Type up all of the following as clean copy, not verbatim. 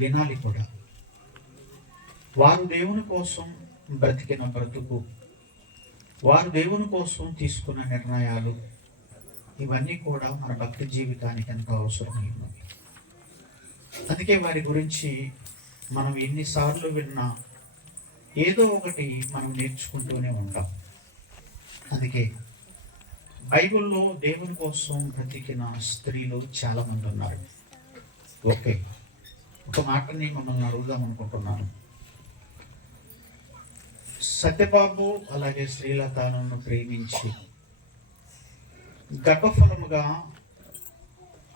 వినాలి కూడా. వారు దేవుని కోసం బ్రతికిన బ్రతుకు, వారు దేవుని కోసం తీసుకున్న నిర్ణయాలు, ఇవన్నీ కూడా మన భక్తి జీవితానికి ఎంతో అవసరమైనవి. అందుకే వారి గురించి మనం ఎన్నిసార్లు విన్నా ఏదో ఒకటి మనం నేర్చుకుంటూనే ఉంటాం. అందుకే బైబిల్లో దేవుని కోసం బ్రతికిన స్త్రీలు చాలామంది ఉన్నారు. ఓకే, ఒక మాటని మిమ్మల్ని అడుగుదాం అనుకుంటున్నాను. సత్యబాబు అలాగే శ్రీలతను ప్రేమించి గర్భఫలముగా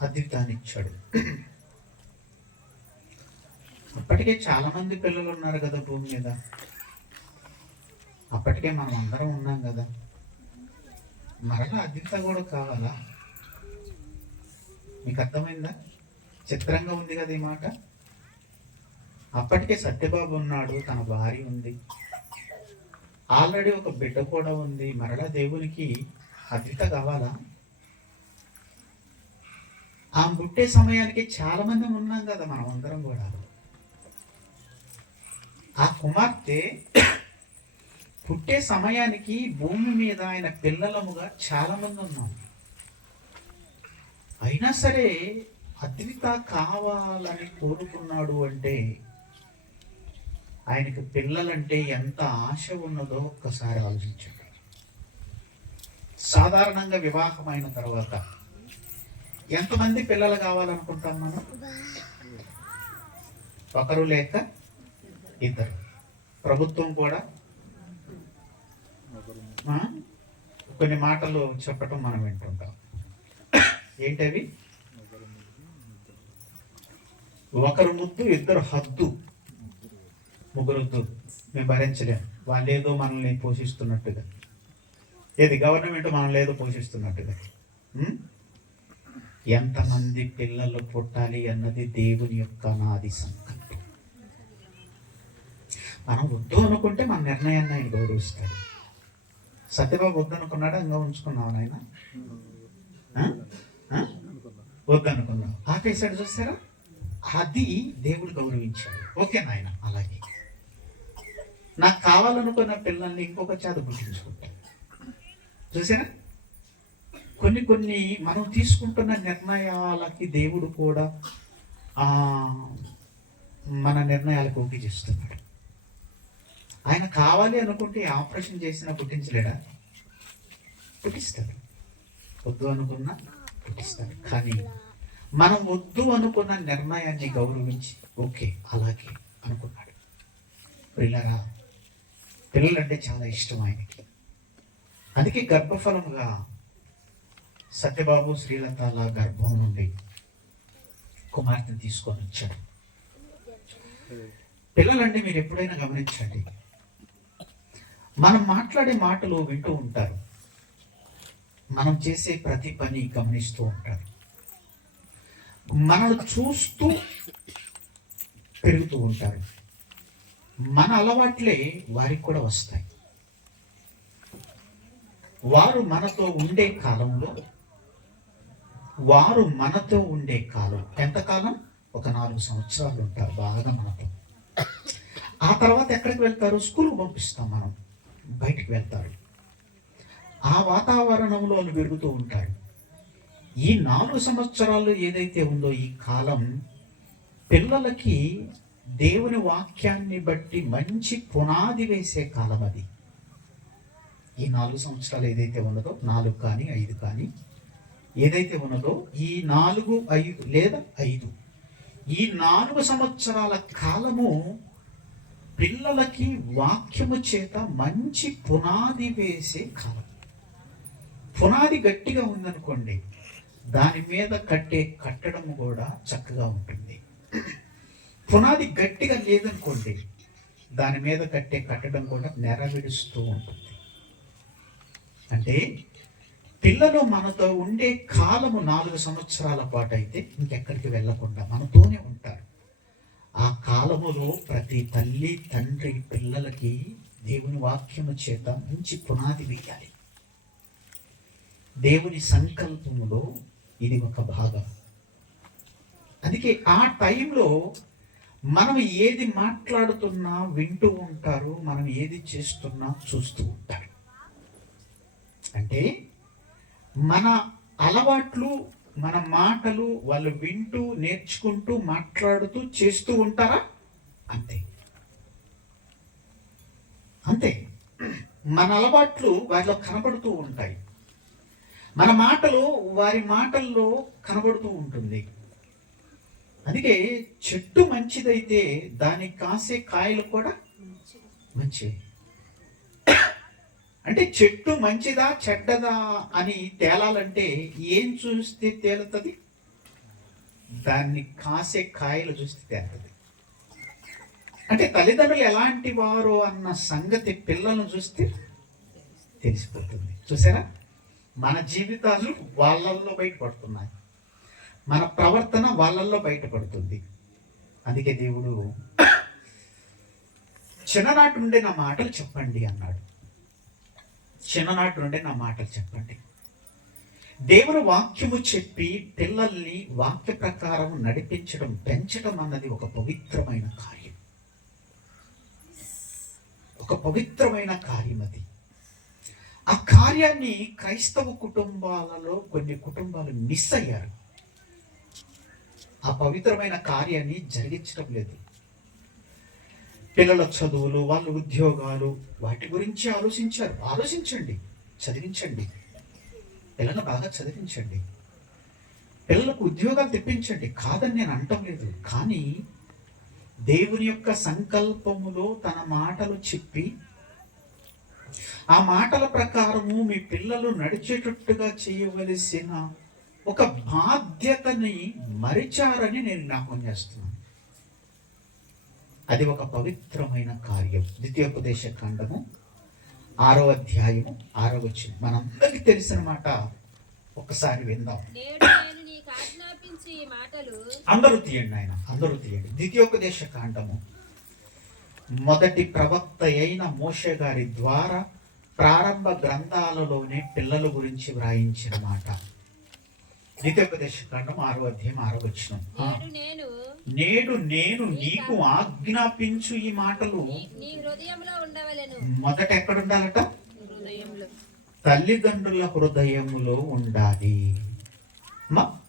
అద్వితాన్నిచ్చాడు. అప్పటికే చాలా మంది పిల్లలు ఉన్నారు కదా భూమి మీద. అప్పటికే మనం అందరం ఉన్నాం కదా, మరలా అద్విత కూడా కావాలా? మీకు అర్థమైందా? చిత్రంగా ఉంది కదా ఈ మాట. అప్పటికే సత్యబాబు ఉన్నాడు, తన భార్య ఉంది, ఆల్రెడీ ఒక బిడ్డ కూడా ఉంది, మరలా దేవునికి అద్విత కావాలా? ఆ పుట్టే సమయానికి చాలా మంది ఉన్నాం కదా మనం అందరం కూడా. ఆ కుమార్తె పుట్టే సమయానికి భూమి మీద ఆయన పిల్లలముగా చాలా మంది ఉన్నాం. అయినా సరే అద్విత కావాలని కోరుకున్నాడు అంటే ఆయనకు పిల్లలంటే ఎంత ఆశ ఉన్నదో ఒక్కసారి ఆలోచించండి. సాధారణంగా వివాహమైన తర్వాత ఎంతమంది పిల్లలు కావాలనుకుంటాం మనం? ఒకరు లేక ఇద్దరు. ప్రభుత్వం కూడా కొన్ని మాటలు చెప్పటం మనం వింటుంటాం. ఏంటవి? ఒకరు ముద్దు, ఇద్దరు హద్దు, ముగ్గురొద్దు. మేము భరించలేము. వాళ్ళేదో మనల్ని పోషిస్తున్నట్టుగా, ఏది గవర్నమెంట్ మనల్ని ఏదో పోషిస్తున్నట్టుగా. ఎంతమంది పిల్లలు పుట్టాలి అన్నది దేవుని యొక్క నాది సంకల్పం. మనం వద్దు అనుకుంటే మన నిర్ణయాన్ని ఆయన గౌరవిస్తాడు. సత్యబాబు వద్దు అనుకున్నాడా? ఇంకా ఉంచుకున్నావు నాయన? వద్దు అనుకున్నావు, ఆపేశాడు. చూసారా? అది దేవుడు గౌరవించాడు. ఓకే నాయన, అలాగే నాకు కావాలనుకున్న పిల్లల్ని ఇంకొక చేత పుట్టించుకుంటాను. చూసారా? కొన్ని మనం తీసుకుంటున్న నిర్ణయాలకి దేవుడు కూడా మన నిర్ణయాలకు ఓకే చేస్తున్నాడు. ఆయన కావాలి అనుకుంటే ఆపరేషన్ చేసినా పుట్టించలేడా? పుట్టిస్తాడు. వద్దు అనుకున్నా పుట్టిస్తాడు. కానీ మనం వద్దు అనుకున్న నిర్ణయాన్ని గౌరవించి ఓకే అలాగే అనుకున్నాడు. పిల్లరా, పిల్లలంటే చాలా ఇష్టం ఆయనకి. అందుకే గర్భఫలముగా సత్యబాబు శ్రీలతాల గర్భం నుండి కుమార్తెను తీసుకొని వచ్చాడు. పిల్లలంటే మీరు ఎప్పుడైనా గమనించండి, మనం మాట్లాడే మాటలు వింటూ ఉంటారు, మనం చేసే ప్రతి పని గమనిస్తూ ఉంటారు, మనల్ని చూస్తూ పెరుగుతూ ఉంటారు. మన అలవాట్లే వారికి కూడా వస్తాయి. వారు మనతో ఉండే కాలంలో, వారు మనతో ఉండే కాలం ఎంతకాలం? ఒక 4 సంవత్సరాలు ఉంటారు బాగా మనతో. ఆ తర్వాత ఎక్కడికి వెళ్తారు? స్కూల్కి పంపిస్తాం మనం, బయటికి వెళ్తారు. ఆ వాతావరణంలో వాళ్ళు పెరుగుతూ ఉంటారు. ఈ 4 సంవత్సరాలు ఏదైతే ఉందో ఈ కాలం పిల్లలకి దేవుని వాక్యాన్ని బట్టి మంచి పునాది వేసే కాలం అది. ఈ 4 సంవత్సరాలు ఏదైతే ఉన్నదో, 4 కానీ 5 కానీ ఏదైతే ఉన్నదో, ఈ 4, 5 లేదా 5, ఈ 4 సంవత్సరాల కాలము పిల్లలకి వాక్యము చేత మంచి పునాది వేసే కాలం. పునాది గట్టిగా ఉందనుకోండి, దాని మీద కట్టే కట్టడం కూడా చక్కగా ఉంటుంది. పునాది గట్టిగా లేదనుకోండి, దాని మీద కట్టే కట్టడం కూడా నెరవేరుస్తూ ఉంటుంది. అంటే పిల్లలు మనతో ఉండే కాలము 4 సంవత్సరాల పాటు అయితే ఇంకెక్కడికి వెళ్ళకుండా మనతోనే ఉంటారు. ఆ కాలములో ప్రతి తల్లి తండ్రి పిల్లలకి దేవుని వాక్యము చేత మంచి పునాది వేయాలి. దేవుని సంకల్పములో ఇది ఒక భాగం. అందుకే ఆ టైంలో మనం ఏది మాట్లాడుతున్నా వింటూ ఉంటారు, మనం ఏది చేస్తున్నా చూస్తూ ఉంటారు. అంటే మన అలవాట్లు, మన మాటలు వాళ్ళు వింటూ నేర్చుకుంటూ మాట్లాడుతూ చేస్తూ ఉంటారా? అంతే అంతే. మన అలవాట్లు వారిలో కనబడుతూ ఉంటాయి, మన మాటలు వారి మాటల్లో కనబడుతూ ఉంటుంది. అందుకే చెట్టు మంచిదైతే దానికి కాసే కాయలు కూడా మంచివి. అంటే చెట్టు మంచిదా చెడ్డదా అని తేలాలంటే ఏం చూస్తే తేలుతుంది? దాన్ని కాసే కాయలు చూస్తే తేలుతుంది. అంటే తల్లిదండ్రులు ఎలాంటి వారో అన్న సంగతి పిల్లలను చూస్తే తెలిసిపోతుంది. చూసారా, మన జీవితాలు వాళ్ళల్లో బయటపడుతున్నాయి, మన ప్రవర్తన వాళ్ళల్లో బయటపడుతుంది. అందుకే దేవుడు చిన్ననాటి నుండే నా మాటలు చెప్పండి అన్నాడు. చిన్ననాటి నుండే నా మాటలు చెప్పండి. దేవుని వాక్యము చెప్పి పిల్లల్ని వాక్య ప్రకారం నడిపించడం, పెంచడం అన్నది ఒక పవిత్రమైన కార్యం, ఒక పవిత్రమైన కార్యం అది. ఆ కార్యాన్ని క్రైస్తవ కుటుంబాలలో కొన్ని కుటుంబాలు మిస్ అయ్యారు. ఆ పవిత్రమైన కార్యాన్ని జరిగించడం లేదు. పిల్లల చదువులు, వాళ్ళ ఉద్యోగాలు, వాటి గురించి ఆలోచించారు. ఆలోచించండి, చదివించండి, పిల్లలను బాగా చదివించండి, పిల్లలకు ఉద్యోగాలు తెప్పించండి, కాదని నేను అంటం లేదు. కానీ దేవుని యొక్క సంకల్పములో తన మాటలు చెప్పి ఆ మాటల ప్రకారము మీ పిల్లలు నడిచేటట్టుగా చేయవలసిన ఒక బాధ్యతని మరిచారని నేను జ్ఞాపకం చేస్తున్నాను. అది ఒక పవిత్రమైన కార్యం. ద్వితీయోపదేశ కాండము 6వ అధ్యాయము 6వ వచనం మనందరికీ తెలిసిన మాట. ఒకసారి విందాం. అందరూ తీయండి ఆయన, అందరూ తీయండి. ద్వితీయోపదేశ కాండము మొదటి ప్రవక్త అయిన మోషే గారి ద్వారా ప్రారంభ గ్రంథాలలోనే పిల్లల గురించి వ్రాయించిన మాట. ద్వితీయోపదేశ కాండం 6వ అధ్యాయం 6వ వచనం. నేడు నేను నీకు ఆజ్ఞాపించు ఈ మాటలు మొదట ఎక్కడ ఉండాలట? తల్లిదండ్రుల హృదయములో ఉండాలి.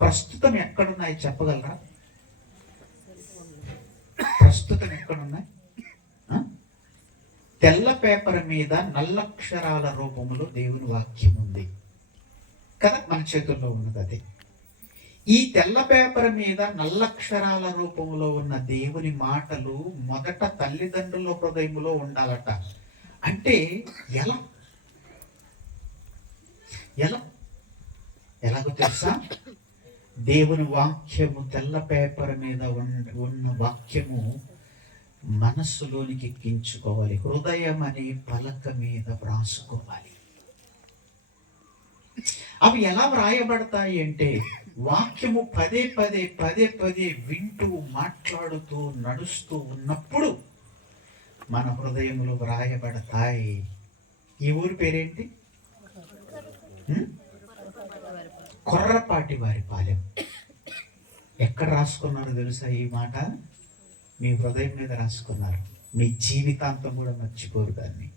ప్రస్తుతం ఎక్కడున్నాయి చెప్పగలరా? ప్రస్తుతం ఎక్కడున్నాయి? తెల్ల పేపర్ మీద నల్లక్షరాల రూపంలో దేవుని వాక్యం ఉంది కదా, మన చేతుల్లో ఉన్నది అది. ఈ తెల్ల పేపర్ మీద నల్లక్షరాల రూపంలో ఉన్న దేవుని మాటలు మొదట తల్లిదండ్రుల హృదయంలో ఉండాలట. అంటే ఎలా ఎలా ఎలాగో తెలుసా? దేవుని వాక్యము తెల్ల పేపర్ మీద ఉన్న వాక్యము మనస్సులోనికి ఎక్కించుకోవాలి, హృదయం అనే పలక మీద వ్రాసుకోవాలి. అవి ఎలా వ్రాయబడతాయి అంటే వాక్యము పదే పదే వింటూ మాట్లాడుతూ నడుస్తూ ఉన్నప్పుడు మన హృదయములు వ్రాయబడతాయి. ఈ ఊరి పేరేంటి? కొర్రపాటి వారి పాలెం. ఎక్కడ రాసుకున్నారో తెలుసా ఈ మాట? మీ హృదయం మీద రాసుకున్నారు. మీ జీవితాంతం కూడా మర్చిపోరు దాన్ని.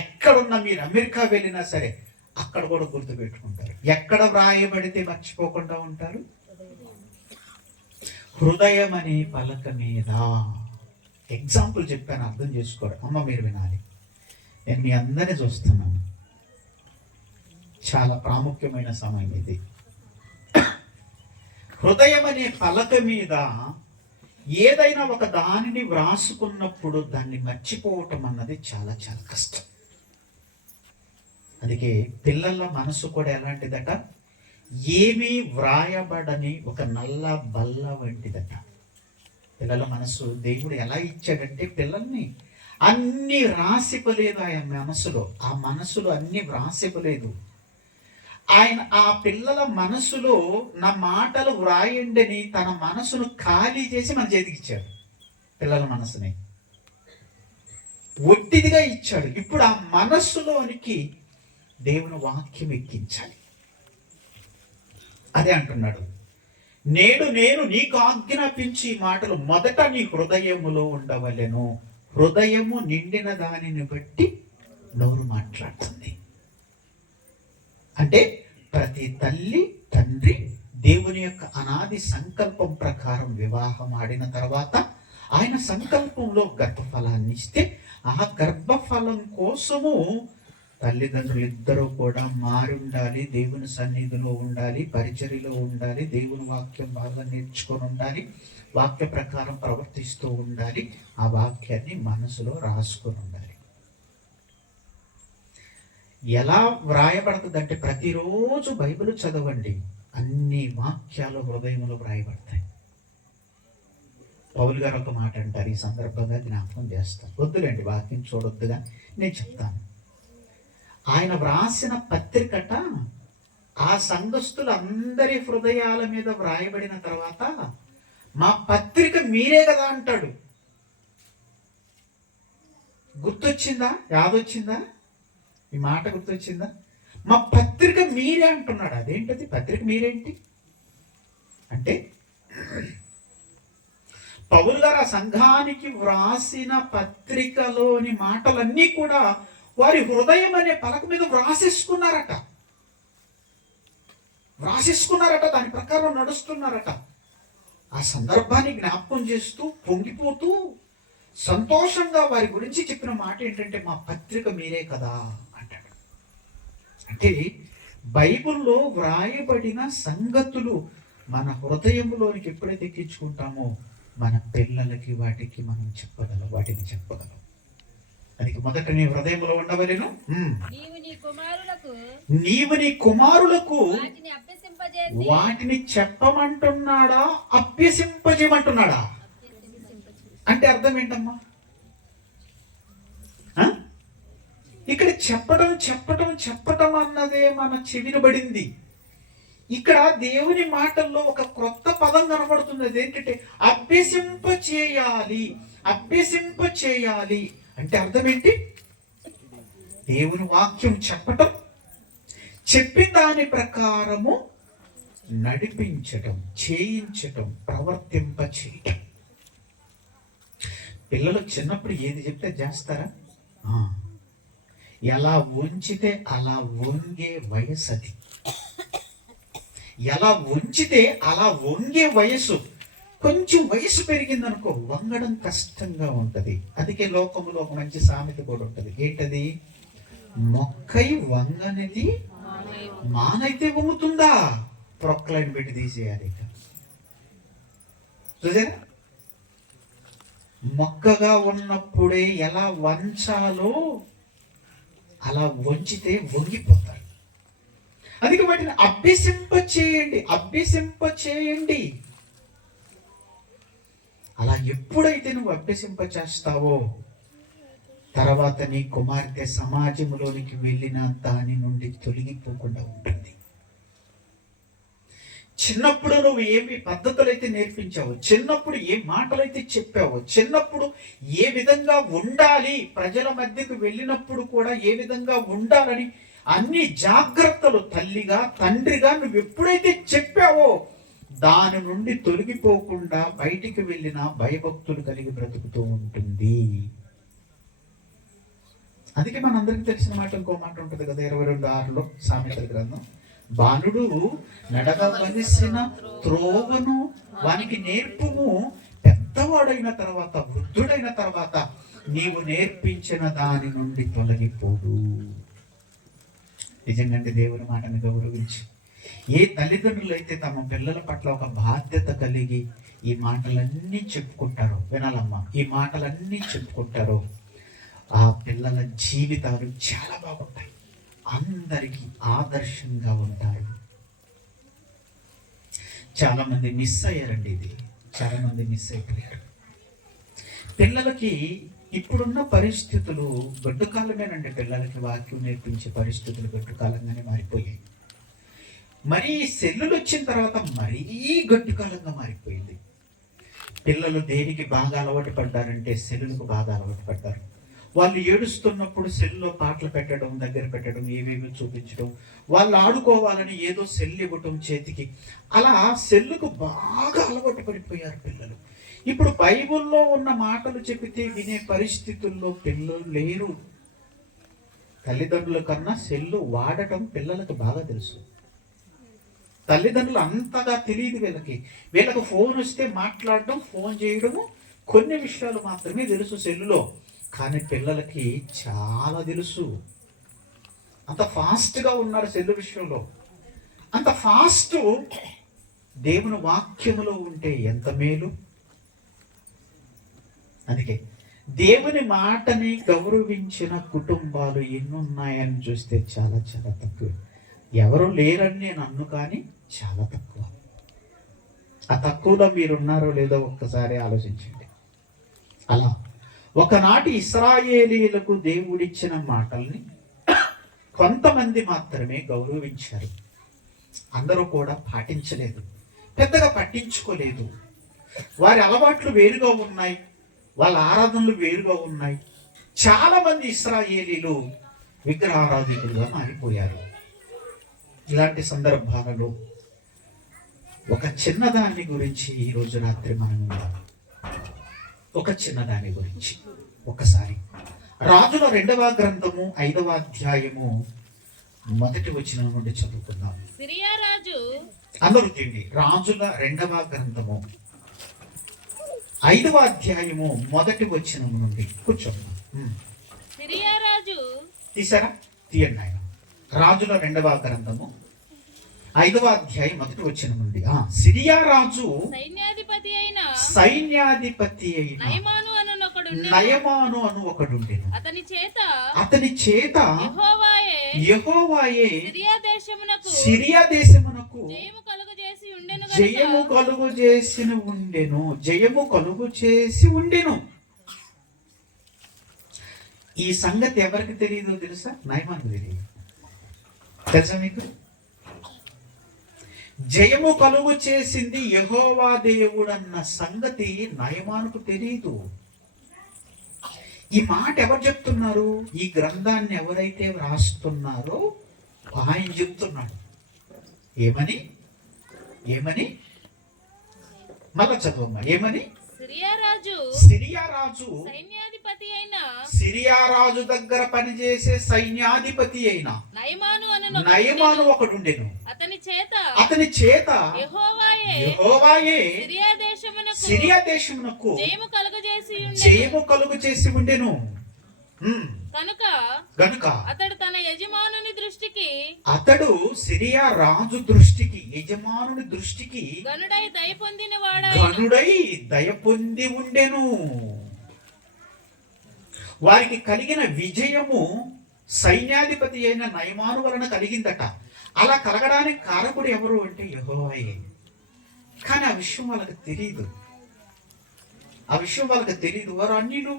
ఎక్కడున్నా, మీరు అమెరికా వెళ్ళినా సరే అక్కడ కూడా గుర్తుపెట్టుకుంటారు. ఎక్కడ వ్రాయబడితే మర్చిపోకుండా ఉంటారు? హృదయం అనే పలక మీద. ఎగ్జాంపుల్ చెప్పాను, అర్థం చేసుకోవడం. అమ్మ మీరు వినాలి, నేను మీ అందరినీ చూస్తున్నాను. చాలా ప్రాముఖ్యమైన సమయం ఇది. హృదయం అనే పలక మీద ఏదైనా ఒక దానిని వ్రాసుకున్నప్పుడు దాన్ని మర్చిపోవటం అన్నది చాలా చాలా కష్టం. అందుకే పిల్లల మనసు కూడా ఎలాంటిదట? ఏమీ వ్రాయబడని ఒక నల్ల బల్ల వంటిదట. పిల్లల మనసు దేవుడు ఎలా ఇచ్చాడంటే పిల్లల్ని అన్ని రాసిపలేదు ఆయన మనసులో. ఆ మనసులో అన్ని వ్రాసిపలేదు ఆయన. ఆ పిల్లల మనసులో నా మాటలు వ్రాయండి అని తన మనసును ఖాళీ చేసి మన చేతికి ఇచ్చాడు. పిల్లల మనసుని ఒట్టిదిగా ఇచ్చాడు. ఇప్పుడు ఆ మనస్సులోనికి దేవుని వాక్యం ఎక్కించాలి. అదే అంటున్నాడు, నేడు నేను నీకు ఆజ్ఞాపించి ఈ మాటలు మొదట నీ హృదయములో ఉండవలెను. హృదయము నిండిన దానిని బట్టి నోరు మాట్లాడుతుంది. అంటే ప్రతి తల్లి తండ్రి దేవుని యొక్క అనాది సంకల్పం ప్రకారం వివాహం ఆడిన తర్వాత ఆయన సంకల్పంలో గర్భఫలాన్ని ఇస్తే ఆ గర్భఫలం కోసము తల్లిదండ్రులు ఇద్దరూ కూడా మారి ఉండాలి, దేవుని సన్నిధిలో ఉండాలి, పరిచర్యలో ఉండాలి, దేవుని వాక్యం బాగా నేర్చుకొని ఉండాలి, వాక్య ప్రకారం ప్రవర్తిస్తూ ఉండాలి, ఆ వాక్యాన్ని మనసులో రాసుకొని ఉండాలి. ఎలా వ్రాయబడుతుందంటే ప్రతిరోజు బైబిల్ చదవండి, అన్ని వాక్యాలు హృదయంలో వ్రాయబడతాయి. పౌలు గారు ఒక మాట అంటారు, ఈ సందర్భంగా జ్ఞాపకం చేస్తాను. వద్దులేండి, వాక్యం చూడొద్దుగా నేను చెప్తాను. ఆయన వ్రాసిన పత్రికట ఆ సంఘస్థులందరి హృదయాల మీద వ్రాయబడిన తర్వాత మా పత్రిక మీరే కదా అంటాడు. గుర్తొచ్చిందా? యాదొచ్చిందా? ఈ మాట గుర్తొచ్చిందా? మా పత్రిక మీరే అంటున్నాడు. అదేంటది పత్రిక మీరేంటి అంటే, పౌలు గారు ఆ సంఘానికి వ్రాసిన పత్రికలోని మాటలన్నీ కూడా వారి హృదయం అనే పలక మీద వ్రాసేసుకున్నారట. దాని ప్రకారం నడుస్తున్నారట. ఆ సందర్భాన్ని జ్ఞాపకం చేస్తూ పొంగిపోతూ సంతోషంగా వారి గురించి చెప్పిన మాట ఏంటంటే, మా పత్రిక మీరే కదా అంటాడు. అంటే బైబిల్లో వ్రాయబడిన సంగతులు మన హృదయంలోనికి ఎప్పుడైతే ఎక్కించుకుంటామో మన పిల్లలకి వాటిని చెప్పగలం. అది మొదట నీ హృదయంలో ఉండవలెను. నీవు నీ కుమారులకు వాటిని చెప్పమంటున్నాడా, అభ్యసింపజేయమంటున్నాడా? అంటే అర్థం ఏంటమ్మా? ఇక్కడ చెప్పటం అన్నదే మన చెవిని పడింది. ఇక్కడ దేవుని మాటల్లో ఒక క్రొత్త పదం కనబడుతుంది. అదేంటంటే అభ్యసింప చేయాలి అంటే అర్థం ఏంటి? దేవుని వాక్యం చెప్పటం, చెప్పిన దాని ప్రకారము నడిపించటం, చేయించటం, ప్రవర్తింప చేయటం. పిల్లలు చిన్నప్పుడు ఏది చెప్తే చేస్తారా? ఎలా వంచితే అలా వంగే వయసు అది. ఎలా వంచితే అలా వంగే వయసు. కొంచెం వయసు పెరిగిందనుకో వంగడం కష్టంగా ఉంటది. అందుకే లోకములో ఒక మంచి సామెత కూడా ఉంటది. ఏంటది? మొక్కై వంగనిది మానైతే వంగుతుందా? ప్రొక్లైన్ పెట్టి తీసేయాలి. చూసారా? మొక్కగా ఉన్నప్పుడే ఎలా వంచాలో అలా వంచితే వంగిపోతారు. అందుకే వాటిని అభ్యసింప చేయండి. అలా ఎప్పుడైతే నువ్వు అభ్యసింప చేస్తావో తర్వాత నీ కుమార్తె సమాజంలోనికి వెళ్ళిన దాని నుండి తొలగిపోకుండా ఉంటుంది. చిన్నప్పుడు నువ్వు ఏమి పద్ధతులైతే నేర్పించావో, చిన్నప్పుడు ఏ మాటలైతే చెప్పావో, చిన్నప్పుడు ఏ విధంగా ఉండాలి, ప్రజల మధ్యకు వెళ్ళినప్పుడు కూడా ఏ విధంగా ఉండాలని అన్ని జాగ్రత్తలు తల్లిగా తండ్రిగా నువ్వు ఎప్పుడైతే చెప్పావో దాని నుండి తొలగిపోకుండా బయటికి వెళ్ళిన భయభక్తులు కలిగి బ్రతుకుతూ ఉంటుంది. అందుకే మనందరికీ తెలిసిన మాట ఇంకో మాట ఉంటుంది కదా, 22:6 సామెతల గ్రంథం. బాలుడు నడవవలసిన త్రోవను వానికి నేర్పుము, పెద్దవాడైన తర్వాత వృద్ధుడైన తర్వాత నీవు నేర్పించిన దాని నుండి తొలగిపోడు. నిజంగా దేవుని మాటను గౌరవించి ఏ తల్లిదండ్రులు అయితే తమ పిల్లల పట్ల ఒక బాధ్యత కలిగి ఈ మాటలన్నీ చెప్పుకుంటారో, వినాలమ్మా, ఈ మాటలన్నీ చెప్పుకుంటారో ఆ పిల్లల జీవితాలు చాలా బాగుంటాయి, అందరికీ ఆదర్శంగా ఉంటారు. చాలా మంది మిస్ అయ్యారండి. చాలా మంది మిస్ అయిపోయారు. పిల్లలకి ఇప్పుడున్న పరిస్థితులు గడ్డు కాలమేనండి. పిల్లలకి వాక్యం నేర్పించే పరిస్థితులు గడ్డు కాలంగానే మారిపోయాయి. మరీ సెల్లులు వచ్చిన తర్వాత మరీ గడ్డు కాలంగా మారిపోయింది. పిల్లలు దేనికి బాగా అలవాటు పడ్డారంటే సెల్లులకు బాగా అలవాటు పడ్డారు. వాళ్ళు ఏడుస్తున్నప్పుడు సెల్లో పాటలు పెట్టడం, దగ్గర పెట్టడం, ఏవేవి చూపించడం, వాళ్ళు ఆడుకోవాలని ఏదో సెల్ ఇవ్వటం చేతికి, అలా సెల్లుకు బాగా అలవాటు పడిపోయారు పిల్లలు. ఇప్పుడు బైబిల్లో ఉన్న మాటలు చెబితే వినే పరిస్థితుల్లో పిల్లలు లేరు. తల్లిదండ్రుల కన్నా సెల్లు వాడటం పిల్లలకు బాగా తెలుసు. తల్లిదండ్రులు అంతగా తెలియదు వీళ్ళకి ఫోన్ వస్తే మాట్లాడడం, ఫోన్ చేయడము, కొన్ని విషయాలు మాత్రమే తెలుసు సెల్లులో. కానీ పిల్లలకి చాలా తెలుసు. అంత ఫాస్ట్గా ఉన్నారు సెల్లు విషయంలో. అంత ఫాస్ట్ దేవుని వాక్యములో ఉంటే ఎంత మేలు. అందుకే దేవుని మాటని గౌరవించిన కుటుంబాలు ఎన్నున్నాయని చూస్తే చాలా చాలా తక్కువ. ఎవరు లేరని నేను అన్ను, కానీ చాలా తక్కువ. ఆ తక్కువలో మీరున్నారో లేదో ఒక్కసారి ఆలోచించండి. అలా ఒకనాటి ఇశ్రాయేలీయులకు దేవుడిచ్చిన మాటల్ని కొంతమంది మాత్రమే గౌరవించారు. అందరూ కూడా పాటించలేదు, పెద్దగా పట్టించుకోలేదు. వారి అలవాట్లు వేరుగా ఉన్నాయి, వాళ్ళ ఆరాధనలు వేరుగా ఉన్నాయి. చాలా మంది ఇశ్రాయేలీలు విగ్రహారాధికులుగా మారిపోయారు. ఇలాంటి సందర్భాలలో ఒక చిన్నదాని గురించి ఈరోజు రాత్రి మనం ఒక చిన్నదాని గురించి ఒకసారి రాజుల 2వ గ్రంథము 5వ అధ్యాయము 1వ వచనం నుండి చదువుకుందాం. సిరియా రాజు, అందరూ తిండి, రాజుల 2వ గ్రంథము 5వ అధ్యాయము 1వ వచనం నుండి కూర్చోండి. సిరియా రాజు, తీసారా? తీయండి ఆయన. రాజుల 2వ గ్రంథము 5వ అధ్యాయం 1వ వచనం నుండి. సిరియా రాజు సైన్యాధిపతి అయిన నయమాను అను ఒకడుండెను. అతని చేత యెహోవాయే సిరియా దేశమునకు జయము కలుగు చేసి ఉండెను. ఈ సంగతి ఎవరికి తెలియదో తెలుసా? నయమానుకు తెలియదు. తెలుసా మీకు? జయము కలుగు చేసింది యెహోవా దేవుడు అన్న సంగతి నయమానుకు తెలియదు. ఈ మాట ఎవరు చెప్తున్నారు? ఈ గ్రంథాన్ని ఎవరైతే వ్రాస్తున్నారో ఆయన చెప్తున్నాడు. ఏమని? మళ్ళా చదవమ్మా. ఏమని? సిరియా రాజు సిరియా రాజు దగ్గర పనిచేసే సైన్యాధిపతి అయిన నయమాను ఒకడుండెను. అతని చేత యెహోవాయే సిరియా దేశమునకు జయము కలుగు చేసి ఉండెను. కనుక అతడు సిరియా రాజు దృష్టికి, యజమానుని దృష్టికి గనుడై దయ పొంది ఉండెను. వారికి కలిగిన విజయము సైన్యాధిపతి అయిన నయమాను వలన కలిగిందట. అలా కలగడానికి కారకుడు ఎవరు అంటే యెహోవాయే. కానీ ఆ విషయం వాళ్ళకి తెలియదు. వారు అన్యులు,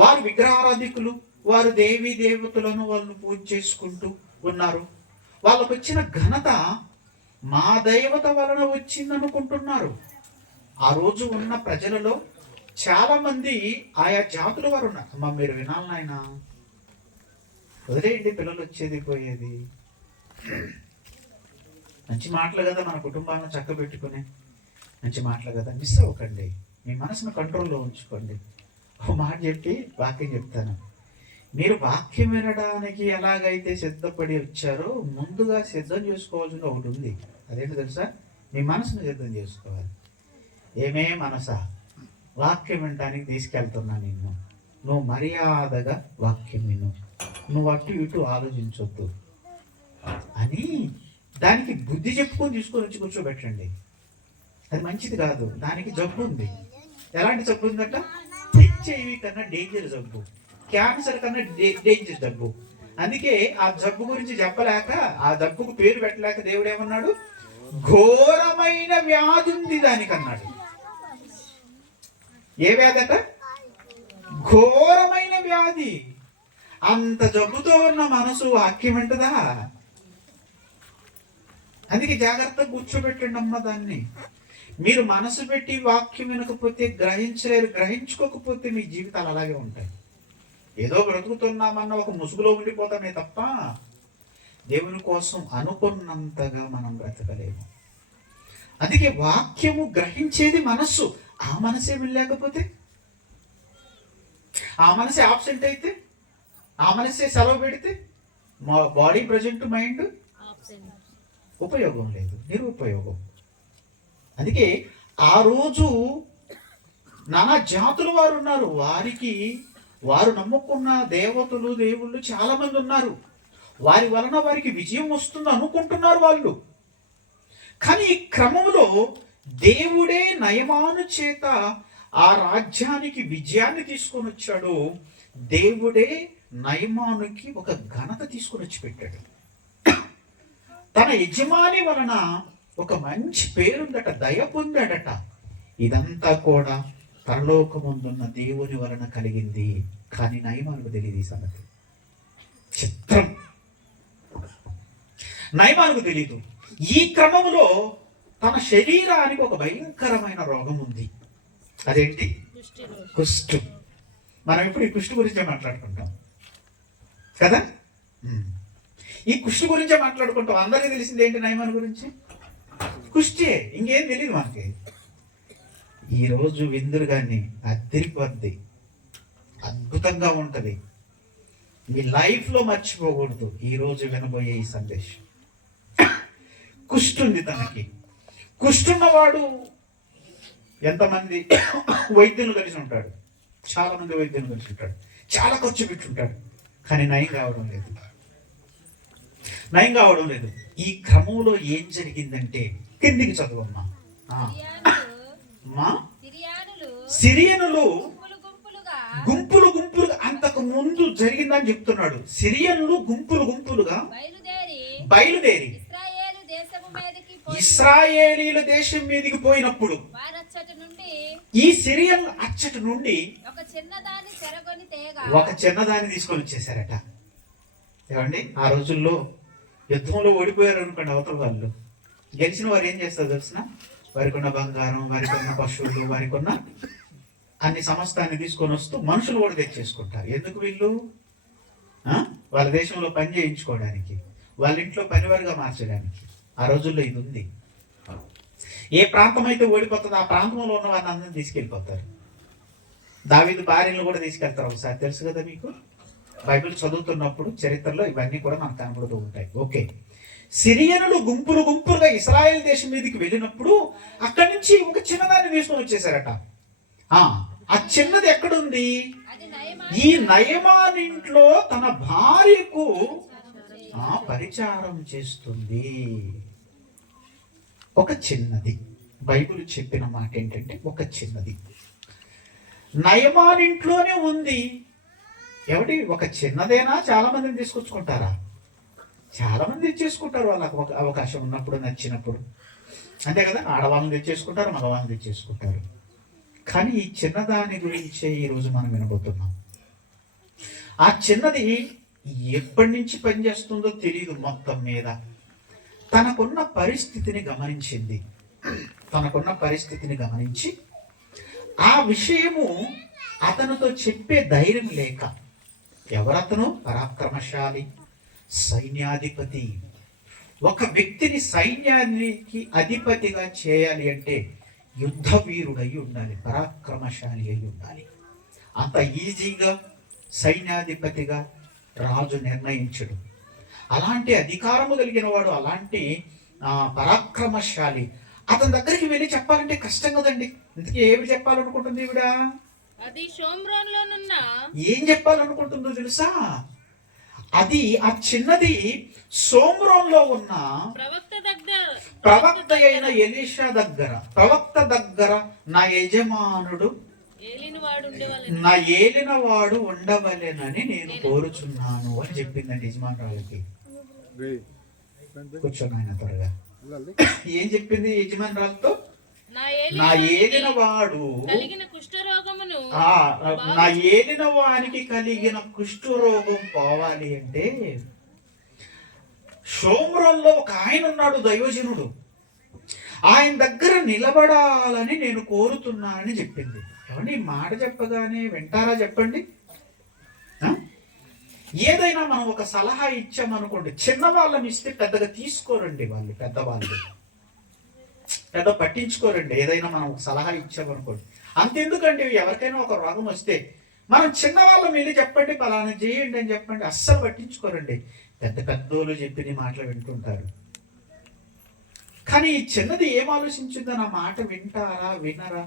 వారు విగ్రహారాధికులు, వారు దేవీ దేవతలను వాళ్ళు పూజ చేసుకుంటూ ఉన్నారు. వాళ్ళకు వచ్చిన ఘనత మా దేవత వలన వచ్చింది అనుకుంటున్నారు. ఆ రోజు ఉన్న ప్రజలలో చాలా మంది ఆయా జాతుల వారు ఉన్నారు. అమ్మ మీరు వినాలి నాయన, వదిలేయండి పిల్లలు వచ్చేది పోయేది. మంచి మాటలు కదా, మన కుటుంబాలను చక్కబెట్టుకునే మంచి మాటలు కదా. మిస్ అవ్వకండి, మీ మనసును కంట్రోల్లో ఉంచుకోండి. ఒక మాట చెప్పి వాక్యం చెప్తాను. మీరు వాక్యం వినడానికి ఎలాగైతే సిద్ధపడి వచ్చారో ముందుగా సిద్ధం చేసుకోవాల్సింది ఒకటి ఉంది. అదేంటి తెలుసా? మీ మనసును సిద్ధం చేసుకోవాలి. ఏమే మనసా, వాక్యం వినడానికి తీసుకెళ్తున్నా నిన్ను, నువ్వు మర్యాదగా వాక్యం విను, నువ్వు అటు ఇటు ఆలోచించొద్దు అని దానికి బుద్ధి చెప్పుకొని తీసుకొని వచ్చి కూర్చోబెట్టండి. అది మంచిది కాదు. దానికి జబ్బు ఉంది. ఎలాంటి జబ్బు ఉందట? హెచ్ఐవి కన్నా డేంజర్ జబ్బు, క్యాన్సర్ కన్నా డేంజర్ జబ్బు. అందుకే ఆ జబ్బు గురించి చెప్పలేక, ఆ జబ్బుకు పేరు పెట్టలేక దేవుడు ఏమన్నాడు? ఘోరమైన వ్యాధి ఉంది దానికి అన్నాడు. ఏ వ్యాధి అట? ఘోరమైన వ్యాధి. అంత జబ్బుతో ఉన్న మనసు వాక్యం వింటదా? అందుకే జాగ్రత్తగా కూర్చోబెట్టండి అమ్మ దాన్ని. మీరు మనసు పెట్టి వాక్యం వినకపోతే గ్రహించలేరు, గ్రహించుకోకపోతే మీ జీవితాలు అలాగే ఉంటాయి. ఏదో బ్రతుకుతున్నామన్న ఒక ముసుగులో ఉండిపోతామే తప్ప దేవుని కోసం అనుకున్నంతగా మనం బ్రతకలేము. అందుకే వాక్యము గ్రహించేది మనస్సు. ఆ మనసే వెళ్ళలేకపోతే, ఆ మనసే ఆబ్సెంట్ అయితే, ఆ మనసే సెలవు పెడితే మా బాడీ ప్రజెంట్, మైండ్ ఉపయోగం లేదు, నిరుపయోగం. అందుకే ఆ రోజు నానా జాతుల వారు ఉన్నారు. వారు నమ్ముకున్న దేవతలు, దేవుళ్ళు చాలా మంది ఉన్నారు. వారి వలన వారికి విజయం వస్తుంది అనుకుంటున్నారు వాళ్ళు. కానీ ఈ క్రమంలో దేవుడే నయమాను చేత ఆ రాజ్యానికి విజయాన్ని తీసుకొని వచ్చాడు. దేవుడే నయమానుకి ఒక ఘనత తీసుకొని వచ్చి పెట్టాడు. తన యజమాని వలన ఒక మంచి పేరుందట, దయ పొందాడట. ఇదంతా కూడా పరలోకముందున్న దేవుని వలన కలిగింది. కానీ నయమానుకు తెలియదు ఈ సంగతి. చిత్రం, నయమానుకు తెలియదు. ఈ క్రమంలో తన శరీరానికి ఒక భయంకరమైన రోగం ఉంది. అదేంటి? కుష్టు. మనం ఇప్పుడు ఈ కుష్టు గురించే మాట్లాడుకుంటాం కదా. ఈ కుష్టు గురించే మాట్లాడుకుంటాం. అందరికీ తెలిసింది ఏంటి? నయమాను గురించి కుష్టే, ఇంకేం తెలియదు మనకి. ఈరోజు విందురు కానీ అద్దరిపోద్ది, అద్భుతంగా ఉంటుంది. మీ లైఫ్లో మర్చిపోకూడదు ఈరోజు వినబోయే ఈ సందేశం. కుష్టుంది తనకి. కుష్టున్నవాడు ఎంతమంది వైద్యులు కలిసి ఉంటాడు, చాలా మంది వైద్యులు కలిసి ఉంటాడు, చాలా ఖర్చు పెట్టుంటాడు, కానీ నయం కావడం లేదు. ఈ క్రమంలో ఏం జరిగిందంటే, కిందికి చదువమ్మా. సిరియనులు గుంపులు గుంపులుగా, అంతకు ముందు జరిగిందని చెప్తున్నాడు. సిరియనులు గుంపులు గుంపులుగా బయలుదేరి ఇశ్రాయేలీల దేశం మీదకి పోయినప్పుడు ఈ సిరియన్ అచ్చటి నుండి ఒక చిన్నదాన్ని తీసుకొని వచ్చేసారట. ఏమండి, ఆ రోజుల్లో యుద్ధంలో ఓడిపోయారు అనుకోండి అవతల వాళ్ళు, గెలిచిన వారు ఏం చేస్తారు తెలిసిన? వారికి ఉన్న బంగారం, వారికి ఉన్న పశువులు, వారికి ఉన్న అన్ని సమస్తాన్ని తీసుకొని వస్తూ మనుషులు కూడా తెచ్చేసుకుంటారు. ఎందుకు? వీళ్ళు వాళ్ళ దేశంలో పని చేయించుకోవడానికి, వాళ్ళ ఇంట్లో పనివారిగా మార్చడానికి. ఆ రోజుల్లో ఇది ఉంది. ఏ ప్రాంతం అయితే ఓడిపోతుందో ఆ ప్రాంతంలో ఉన్న వారిని అందరినీ తీసుకెళ్ళిపోతారు. దావీదు భార్యను కూడా తీసుకెళ్తారు. ఒకసారి తెలుసు కదా మీకు, బైబిల్ చదువుతున్నప్పుడు చరిత్రలో ఇవన్నీ కూడా మనకు కనబడుతూ ఉంటాయి. ఓకే, సిరియనులు గుంపులు గుంపులుగా ఇశ్రాయేల్ దేశం మీదకి వెళ్ళినప్పుడు అక్కడి నుంచి ఒక చిన్నదాన్ని తీసుకొని వచ్చేసారట. ఆ చిన్నది ఎక్కడుంది? ఈ నయమాన్ ఇంట్లో తన భార్యకు పరిచారం చేస్తుంది. ఒక చిన్నది. బైబిల్ చెప్పిన మాట ఏంటంటే ఒక చిన్నది నయమాన్ ఇంట్లోనే ఉంది. ఏమిటి? ఒక చిన్నదేనా? చాలా మందిని తీసుకొచ్చుకుంటారా? చాలా మంది తెచ్చేసుకుంటారు వాళ్ళకు ఒక అవకాశం ఉన్నప్పుడు, నచ్చినప్పుడు. అంతే కదా, ఆడవాళ్ళని తెచ్చేసుకుంటారు, మగవాళ్ళని తెచ్చేసుకుంటారు. కానీ ఈ చిన్నదాని గురించే ఈరోజు మనం వినబోతున్నాం. ఆ చిన్నది ఎప్పటి నుంచి పనిచేస్తుందో తెలియదు. మొత్తం మీద తనకున్న పరిస్థితిని గమనించి ఆ విషయము అతనితో చెప్పే ధైర్యం లేక, ఎవరతను? పరాక్రమశాలి, సైన్యాధిపతి. ఒక వ్యక్తిని సైన్యానికి అధిపతిగా చేయాలి అంటే యుద్ధ వీరుడై ఉండాలి, పరాక్రమశాలి అయి ఉండాలి. అంత ఈజీగా సైన్యాధిపతిగా రాజు నిర్ణయించడు. అలాంటి అధికారము కలిగిన వాడు, అలాంటి పరాక్రమశాలి అతని దగ్గరికి వెళ్ళి చెప్పాలంటే కష్టం కదండి. ఇంతకీ ఏమి చెప్పాలనుకుంటుంది ఈవిడ? ఏం చెప్పాలనుకుంటుందో తెలుసా? అది ఆ చిన్నది సోమ్రోన్లో ఉన్న ప్రవక్త అయిన ఎలీషా దగ్గర, ప్రవక్త దగ్గర నా యజమానుడు, నా ఏలినవాడు ఉండవలెనని నేను కోరుచున్నాను అని చెప్పిందండి యజమానురాలకి. కూర్చోండి ఆయన త్వరగా. ఏం చెప్పింది యజమానురాలతో? నా ఏలిన వాడు, నా ఏలిన వానికి కలిగిన కుష్ఠరోగం పోవాలి అంటే షోమ్రోన్లో ఒక ఆయన ఉన్నాడు, దైవజనుడు. ఆయన దగ్గర నిలబడాలని నేను కోరుతున్నానని చెప్పింది. ఏమండి ఈ మాట చెప్పగానే వింటారా చెప్పండి? ఏదైనా మనం ఒక సలహా ఇచ్చామనుకోండి, చిన్న వాళ్ళని ఇస్తే పెద్దగా తీసుకోరండి, వాళ్ళు పెద్దవాళ్ళు పెద్ద పట్టించుకోరండి. ఏదైనా మనం ఒక సలహా ఇచ్చామనుకోండి, అంతెందుకండి ఎవరికైనా ఒక రోగం వస్తే మనం చిన్నవాళ్ళం వెళ్ళి చెప్పండి పలానా చేయండి అని చెప్పండి, అస్సలు పట్టించుకోరండి. పెద్ద పెద్దోళ్ళు చెప్పిన మాటలు వింటుంటారు. కానీ ఈ చిన్నది ఏం ఆలోచించిందో, నా మాట వింటారా వినరా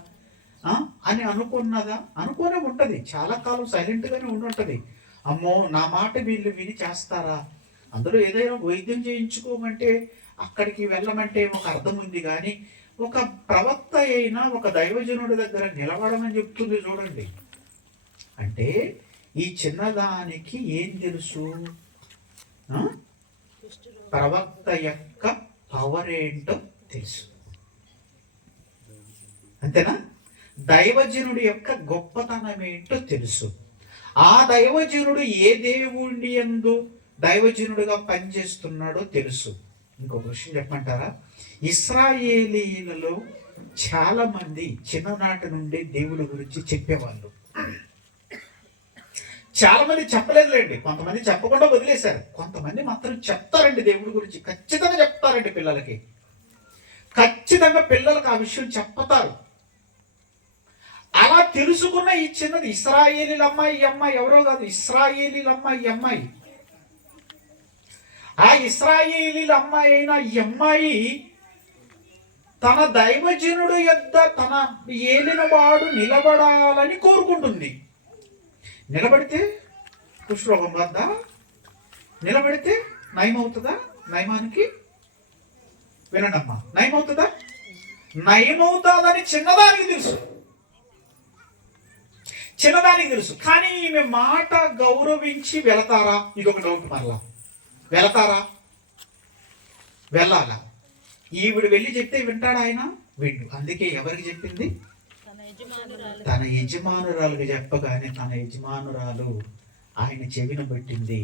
అని అనుకున్నదా? అనుకోనే ఉంటుంది. చాలా కాలం సైలెంట్గానే ఉండుంటుంది. అమ్మో నా మాట వీళ్ళు విని చేస్తారా? అందులో ఏదైనా వైద్యం చేయించుకోమంటే అక్కడికి వెళ్ళమంటే ఒక అర్థం ఉంది, కానీ ఒక ప్రవక్త అయినా ఒక దైవజనుడి దగ్గర నిలబడమని చెప్తుంది చూడండి. అంటే ఈ చిన్నదానికి ఏం తెలుసు? ప్రవక్త యొక్క పవర్ ఏంటో తెలుసు. అంతేనా? దైవజనుడి యొక్క గొప్పతనం ఏంటో తెలుసు. ఆ దైవజనుడు ఏ దేవుడి యందు దైవజనుడిగా పనిచేస్తున్నాడో తెలుసు. ఇంకొక విషయం చెప్పమంటారా? ఇశ్రాయేలీలలో చాలా మంది చిన్ననాటి నుండి దేవుడి గురించి చెప్పేవాళ్ళు. చాలా మంది చెప్పలేదులేండి, కొంతమంది చెప్పకుండా వదిలేశారు. కొంతమంది మాత్రం చెప్తారండి దేవుడి గురించి, ఖచ్చితంగా చెప్తారండి పిల్లలకి. ఖచ్చితంగా పిల్లలకు ఆ విషయం చెప్తారు. అలా తెలుసుకున్న ఈ చిన్నది ఇశ్రాయేలీల అమ్మాయి, ఈ అమ్మాయి ఎవరో కాదు, ఇశ్రాయేలీల అమ్మాయి ఈ అమ్మాయి. ఆ ఇశ్రాయేలీల అమ్మాయి అయిన ఈ అమ్మాయి తన దైవజనుడు యొద్ద తన ఏలినవాడు నిలబడాలని కోరుకుంటుంది. నిలబడితే కుష్ఠరోగం వద్దా? నిలబడితే నయమవుతుందా? నయమానికి వినండమ్మా, నయమవుతుందా? నయమవుతాదని చిన్నదానికి తెలుసు, చిన్నదానికి తెలుసు. కానీ ఈమె మాట గౌరవించి వెళతారా? ఇదొక డౌట్. మరలా వెళతారా? వెళ్ళాలా? ఈవిడ వెళ్ళి చెప్తే వింటాడా ఆయన? విండు. అందుకే ఎవరికి చెప్పింది? తన యజమానురాలుగా చెప్పగానే తన యజమానురాలు ఆయన చెవిన పెట్టింది.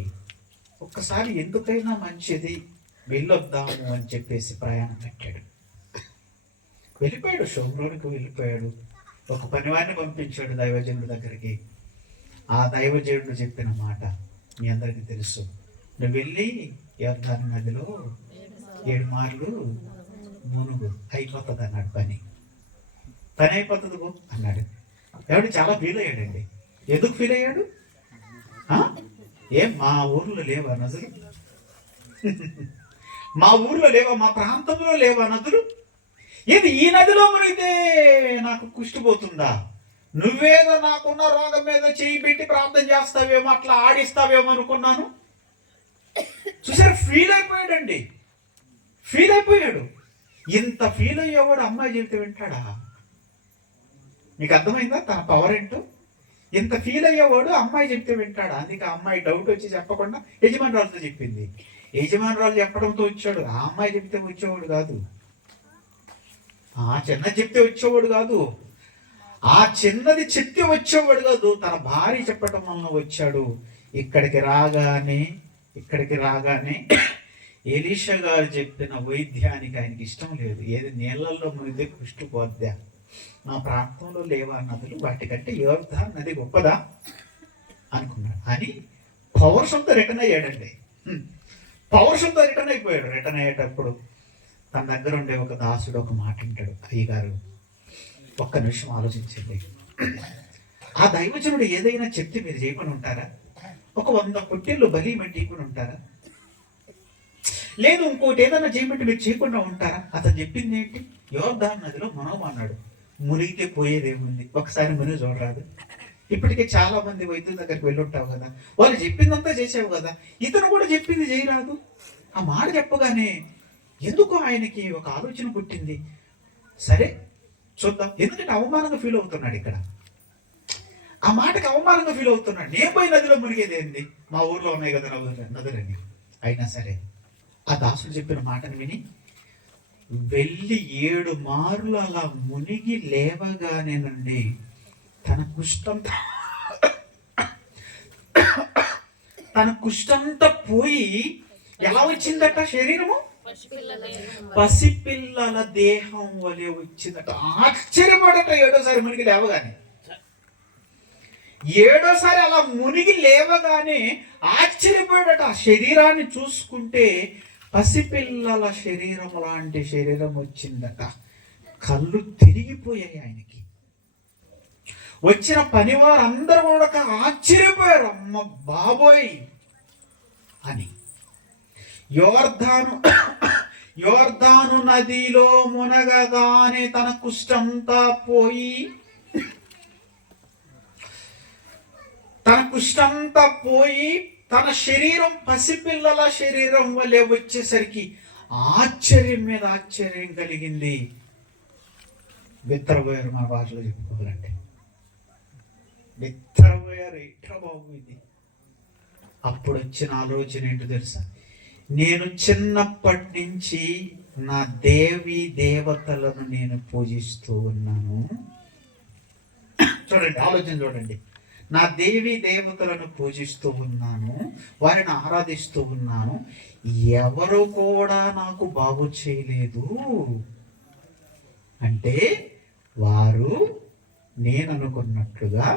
ఒక్కసారి ఎందుకైనా మంచిది వెళ్ళొద్దాము అని చెప్పేసి ప్రయాణం పెట్టాడు. వెళ్ళిపోయాడు, షోమ్రోనికి వెళ్ళిపోయాడు. ఒక పనివాడిని పంపించాడు దైవజనుడి దగ్గరికి. ఆ దైవజనుడు చెప్పిన మాట మీ అందరికీ తెలుసు. నువ్వు వెళ్ళి యోర్దాను నదిలో 7 మార్లు మునుగు, అయిపోతుంది అన్నాడు. పని అయిపోతుంది అన్నాడు. ఎవడు చాలా ఫీల్ అయ్యాడండి. ఎందుకు ఫీల్ అయ్యాడు? ఏం మా ఊర్లో లేవా నదులు? మా ఊర్లో లేవా, మా ప్రాంతంలో లేవా నదులు? ఏది ఈ నదిలో మునిగితే నాకు కుష్టిపోతుందా? నువ్వేదో నాకున్న రోగం మీద చేయి పెట్టి ప్రార్థన చేస్తావేమో, అట్లా ఆడిస్తావేమో అనుకున్నాను. చూసారు, ఫీల్ అయిపోయాడండి. ఫీల్ అయిపోయాడు. ఇంత ఫీల్ అయ్యేవాడు అమ్మాయి చెబితే వింటాడా? మీకు అర్థమైందా తన పవర్ ఏంటో? ఇంత ఫీల్ అయ్యేవాడు అమ్మాయి చెప్తే వింటాడా? అందుకే ఆ అమ్మాయి డౌట్ వచ్చి చెప్పకుండా యజమానురాలతో చెప్పింది. యజమానురాలు చెప్పడంతో వచ్చాడు, ఆ అమ్మాయి చెప్తే వచ్చేవాడు కాదు. ఆ చిన్నది చెప్తే వచ్చేవాడు కాదు. ఆ చిన్నది చెప్తే వచ్చేవాడు కాదు. తన భార్య చెప్పడం వలన వచ్చాడు. ఇక్కడికి రాగానే ఎలీషా గారు చెప్పిన వైద్యానికి ఆయనకి ఇష్టం లేదు. ఏది నీళ్ళల్లో మునిగితే కుష్టిపోద్దా? మా ప్రాంతంలో లేవా నదులు, వాటికంటే యోర్దాను నది గొప్పదా అనుకున్నాడు. అని పౌరుషంతో రిటర్న్ అయ్యాడండి. పౌరుషంతో రిటర్న్ అయిపోయాడు. రిటర్న్ అయ్యేటప్పుడు తన దగ్గర ఉండే ఒక దాసుడు ఒక మాట వింటాడు. అయ్యగారు ఒక్క నిమిషం ఆలోచించండి. ఆ దైవజనుడు ఏదైనా చెప్తే మీరు చేయకుండా ఉంటారా? ఒక 100 పొట్టేళ్ళు బలి మంటికొని ఉంటారా? లేదు ఇంకోటి ఏదైనా చేయమంటే మీరు చేయకుండా ఉంటారా? అతను చెప్పింది ఏంటి? యోర్దాను నదిలో మునగమన్నాడు. మునిగితే పోయేదేముంది? ఒకసారి మునిగి చూడరాదు? ఇప్పటికే చాలా మంది వైద్యుల దగ్గరికి వెళ్ళి ఉంటావు కదా, వాళ్ళు చెప్పిందంతా చేసావు కదా, ఇతను కూడా చెప్పింది చేయరాదు? ఆ మాట చెప్పగానే ఎందుకు ఆయనకి ఒక ఆలోచన పుట్టింది. సరే చూద్దాం. ఎందుకంటే అవమానంగా ఫీల్ అవుతున్నాడు ఇక్కడ. ఆ మాటకి అవమానంగా ఫీల్ అవుతున్నాడు. నేను పోయి నదిలో మునిగేది ఏంది? మా ఊర్లో ఉన్నాయి కదా నదులని. అయినా సరే ఆ దాసుడు చెప్పిన మాటను విని వెళ్ళి 7 మార్లు అలా మునిగి లేవగానేనండి తన కుష్టంతా పోయి ఎలా వచ్చిందట శరీరము? పసిపిల్లల దేహం వలె వచ్చిందట. ఆశ్చర్యపడట ఏడోసారి మునిగి లేవగానే. ఏడోసారి అలా మునిగి లేవగానే ఆశ్చర్యపడట. ఆ శరీరాన్ని చూసుకుంటే పసిపిల్లల శరీరం లాంటి శరీరం వచ్చిందట. కళ్ళు తిరిగిపోయాయి ఆయనకి. వచ్చిన పనివారు అందరూ కూడా ఆశ్చర్యపోయారు, అమ్మ బాబోయ్ అని. యోర్దాను నదిలో మునగగానే తన కుష్టంతా పోయి తన శరీరం పసిపిల్లల శరీరం వలె వచ్చేసరికి ఆశ్చర్యం మీద ఆశ్చర్యం కలిగింది. బిత్తరపోయారు, మా భాషలో చెప్పుకోవాలంటే బిత్తరపోయారు. ఎట్లా బాబు ఇది. అప్పుడు వచ్చిన ఆలోచన ఏంటో తెలుసా? నేను చిన్నప్పటి నుంచి నా దేవతలను నేను పూజిస్తూ ఉన్నాను. చూడండి, ఆలోచన చూడండి. నా దేవతలను పూజిస్తూ ఉన్నాను, వారిని ఆరాధిస్తూ ఉన్నాను. ఎవరు కూడా నాకు బాగు చేయలేదు అంటే వారు నేను అనుకున్నట్లుగా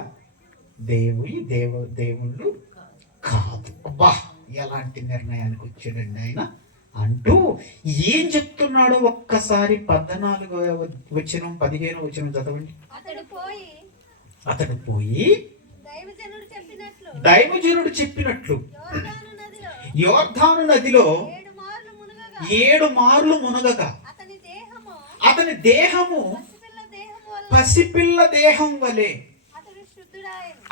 దేవుళ్ళు కాదు. అబ్బా, ఎలాంటి నిర్ణయానికి వచ్చాడండి ఆయన అంటూ ఏం చెప్తున్నాడో ఒక్కసారి 14వ వచనం 15వ వచనం చదవండి. అతడు పోయి దైవజనుడు చెప్పినట్లు యోర్దాను నదిలో 7 మార్లు మునగగా అతని దేహము పసిపిల్ల దేహం వలె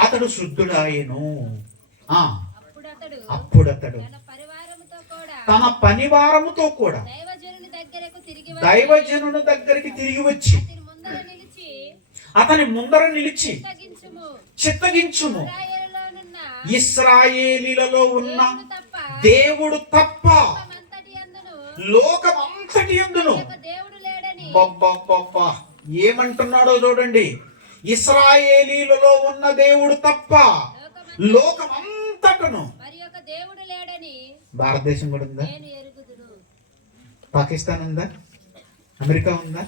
అతడు శుద్ధుడాయెను. అప్పుడు అతడు తన పనివారముతో కూడా దైవజనుని దగ్గరికి తిరిగి వచ్చి అతని ముందర నిలిచి చిత్తగించుము, ఇశ్రాయేలీలలో ఉన్న దేవుడు తప్ప లోకమంతటి యందును ఏమంటున్నాడో చూడండి. ఇశ్రాయేలీలలో ఉన్న దేవుడు తప్ప లోకమంతటను. భారతదేశం కూడా ఉందా? పాకిస్తాన్ ఉందా? అమెరికా ఉందా?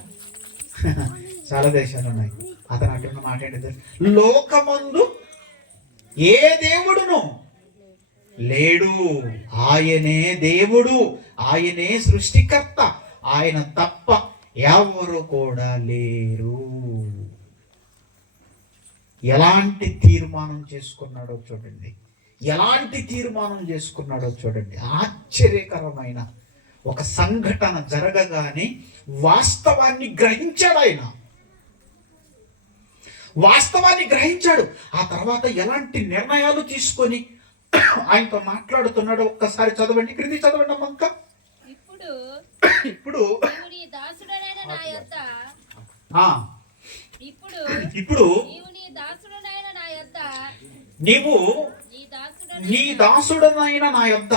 చాలా దేశాలు ఉన్నాయి. అతను అంటున్న మాట ఏంటి? లోకమందు ఏ దేవుడును లేడు, ఆయనే దేవుడు, ఆయనే సృష్టికర్త, ఆయన తప్ప ఎవరు కూడా లేరు. ఎలాంటి తీర్మానం చేసుకున్నాడో చూడండి, ఎలాంటి తీర్మానం చేసుకున్నాడో చూడండి. ఆశ్చర్యకరమైన ఒక సంఘటన జరగగానే వాస్తవాన్ని గ్రహించాడు ఆయన. వాస్తవాన్ని గ్రహించాడు. ఆ తర్వాత ఎలాంటి నిర్ణయాలు తీసుకొని ఆయనతో మాట్లాడుతున్నాడో ఒక్కసారి చదవండి. క్రింది చదవండి అమ్మంక. ఇప్పుడు నీవు నీ దాసుడనైన నా యొద్ద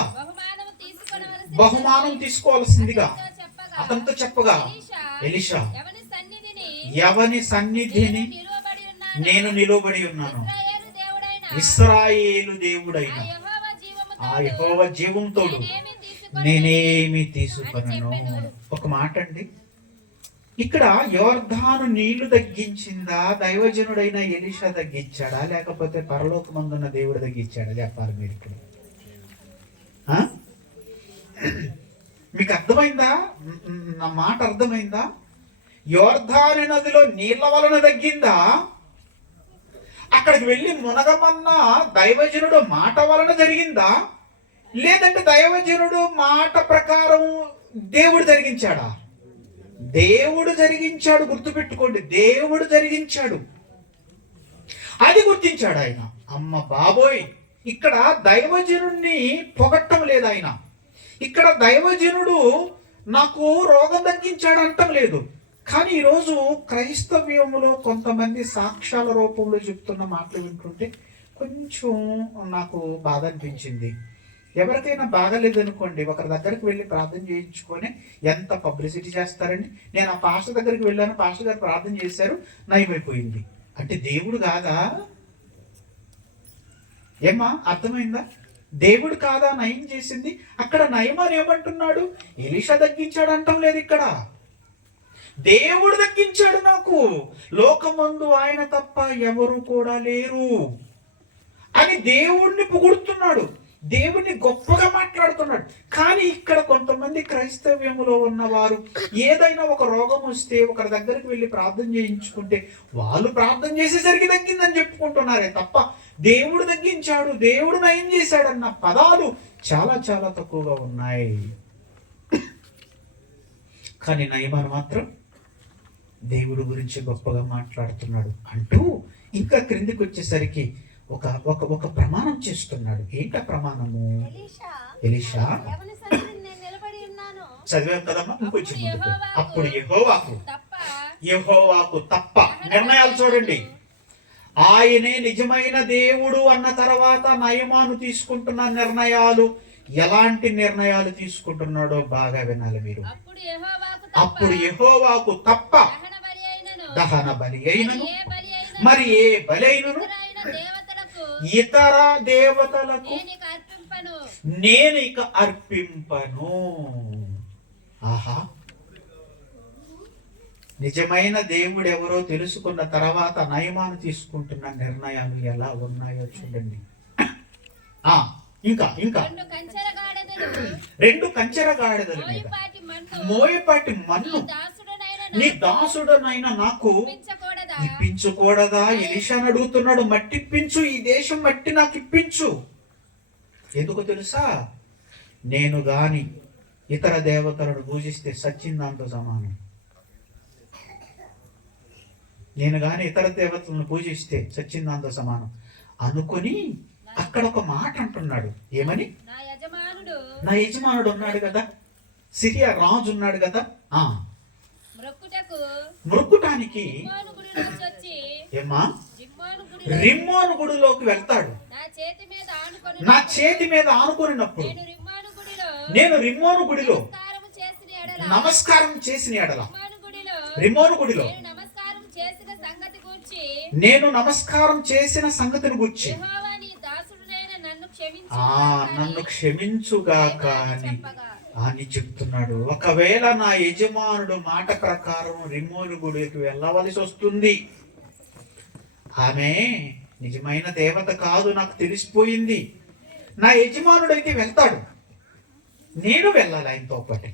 బహుమానం తీసుకోవాల్సిందిగా అతనితో చెప్పగా ఎలీషా, ఎవని సన్నిధిని నేను నిలబడి ఉన్నాను, ఇశ్రాయేలు దేవుడైన ఆ యెహోవా జీవంతోడు నేనేమి తీసుకొనను. ఒక మాట అండి, ఇక్కడ యోర్దాను నీళ్లు తగ్గించిందా, దైవజనుడైన ఎలీషా తగ్గించాడా, లేకపోతే పరలోకమందున్న దేవుడు తగ్గించాడా? చెప్పాలి మీరు. ఇక్కడ మీకు అర్థమైందా? నా మాట అర్థమైందా? యోర్దాను నదిలో నీళ్ల వలన తగ్గిందా, అక్కడికి వెళ్ళి మునగమన్న దైవజనుడు మాట వలన జరిగిందా, లేదంటే దైవజనుడు మాట ప్రకారం దేవుడు జరిగించాడా? దేవుడు జరిగించాడు. గుర్తుపెట్టుకోండి, దేవుడు జరిగించాడు. అది గుర్తించాడు ఆయన. అమ్మ బాబోయ్, ఇక్కడ దైవజనుడిని పొగట్టం లేదు ఆయన. ఇక్కడ దైవజనుడు నాకు రోగం తగ్గించాడు అంటం లేదు. కానీ ఈరోజు క్రైస్తవ్యములో కొంతమంది సాక్ష్యాల రూపంలో చెప్తున్న మాటలు వింటుంటే కొంచెం నాకు బాధ అనిపించింది. ఎవరికైనా బాగలేదనుకోండి, ఒకరి దగ్గరికి వెళ్ళి ప్రార్థన చేయించుకొని ఎంత పబ్లిసిటీ చేస్తారండి. నేను ఆ పాస్టర్ దగ్గరికి వెళ్ళాను, పాస్టర్ గారు ప్రార్థన చేశారు, నయమైపోయింది అంటే దేవుడు కాదా? ఏమ్మా, అర్థమైందా? దేవుడు కాదా నయం చేసింది? అక్కడ నయమాన్ ఏమంటున్నాడు? ఎలీషా తగ్గించాడు అంటాం లేదు, ఇక్కడ దేవుడు దక్కించాడు నాకు, లోకమందు ఆయన తప్ప ఎవరు కూడా లేరు అని దేవుణ్ణి పొగుడుతున్నాడు, దేవుణ్ణి గొప్పగా మాట్లాడుతున్నాడు. కానీ ఇక్కడ కొంతమంది క్రైస్తవ్యములో ఉన్నవారు ఏదైనా ఒక రోగం వస్తే ఒకరి దగ్గరికి వెళ్ళి ప్రార్థన చేయించుకుంటే వాళ్ళు ప్రార్థన చేసేసరికి తగ్గిందని చెప్పుకుంటున్నారే తప్ప దేవుడు తగ్గించాడు, దేవుడు నయం చేశాడన్న పదాలు చాలా చాలా తక్కువగా ఉన్నాయి. కానీ నయమాను మాత్రం దేవుడు గురించి గొప్పగా మాట్లాడుతున్నాడు అంటూ ఇంకా క్రిందికి వచ్చేసరికి ఒక ఒక ఒక ప్రమాణం చేస్తున్నాడు. ఏంట ప్రమాణము? ఎలీషా చదివాం కదమ్మా, ఇంకొంచెం ముందుకు. అప్పుడు యెహోవాకు తప్ప నిర్ణయాలు చూడండి, ఆయనే నిజమైన దేవుడు అన్న తర్వాత నయమాను తీసుకుంటున్న నిర్ణయాలు ఎలాంటి నిర్ణయాలు తీసుకుంటున్నాడో బాగా వినాలి మీరు. అప్పుడు యెహోవాకు తప్ప దహన బలి అయినను మరి ఏ బలి అయినను ఇతర దేవతలకు నేను ఇక అర్పింపను. ఆహా, నిజమైన దేవుడు ఎవరో తెలుసుకున్న తర్వాత నయమాను తీసుకుంటున్న నిర్ణయాలు ఎలా ఉన్నాయో చూడండి. ఇంకా ఇంకా 2 కంచెర గాడిదల మీద మోయపాటి మన్ను నీ దాసుడనైనా నాకు ఇప్పించకూడదా? ఎలీషాను అడుగుతున్నాడు, మట్టి ఇప్పించు, ఈ దేశం మట్టి నాకు ఇప్పించు. ఎందుకు తెలుసా? నేను గాని ఇతర దేవతలను పూజిస్తే సచ్చిందాంతో సమానం. నేను గాని ఇతర దేవతలను పూజిస్తే సచ్చిందాంతో సమానం అనుకొని అక్కడ ఒక మాట అంటున్నాడు. ఏమని? నా యజమానుడు ఉన్నాడు కదా, సిరియా రాజు ఉన్నాడు కదా, మొక్కుటానికి ఏమా రిమ్మోను గుడిలోకి వెళ్తాడు. నా చేతి మీద ఆనుకున్నప్పుడు నేను రిమ్మోను గుడిలో నమస్కారం చేసిన ఎడల, రిమ్మోను గుడిలో నేను నమస్కారం చేసిన సంగతిని గురించి నన్ను క్షమించుగాక అని చెప్తున్నాడు. ఒకవేళ నా యజమానుడు మాట ప్రకారం రిమ్మోను గుడికి వెళ్ళవలసి వస్తుంది, ఆమె నిజమైన దేవత కాదు నాకు తెలిసిపోయింది, నా యజమానుడైతే వెళ్తాడు, నేను వెళ్ళాలి ఆయనతో పాటు.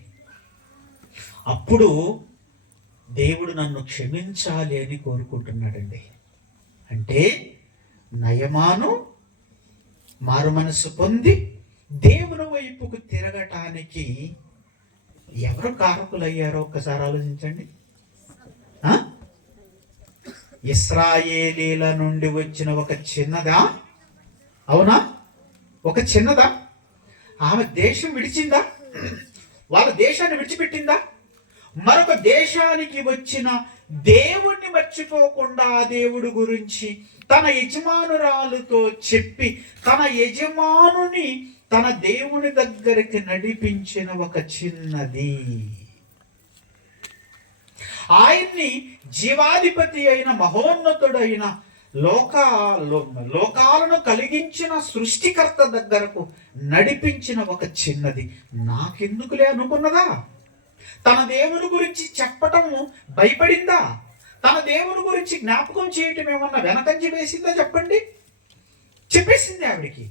అప్పుడు దేవుడు నన్ను క్షమించాలి అని కోరుకుంటున్నాడండి. అంటే నయమాను మారు మనసు పొంది దేవుని వైపుకు తిరగటానికి ఎవరు కారకులయ్యారో ఒక్కసారి ఆలోచించండి. ఇశ్రాయేలీల నుండి వచ్చిన ఒక చిన్నదా? అవునా? ఒక చిన్నదా? ఆమె దేశం విడిచిందా? వాళ్ళ దేశాన్ని విడిచిపెట్టిందా? మరొక దేశానికి వచ్చిన దేవుణ్ణి మర్చిపోకుండా ఆ దేవుడి గురించి తన యజమానురాలుతో చెప్పి తన యజమానుని తన దేవుని దగ్గరికి నడిపించిన ఒక చిన్నది, ఆయన్ని జీవాధిపతి అయిన మహోన్నతుడైన లోకాలను కలిగించిన సృష్టికర్త దగ్గరకు నడిపించిన ఒక చిన్నది నాకెందుకులే అనుకున్నదా? తన దేవుని గురించి చెప్పటము భయపడిందా? తన దేవుని గురించి జ్ఞాపకం చేయటం ఏమన్నా వెనకంజి వేసిందా? చెప్పండి. చెప్పేసింది ఆవిడికి,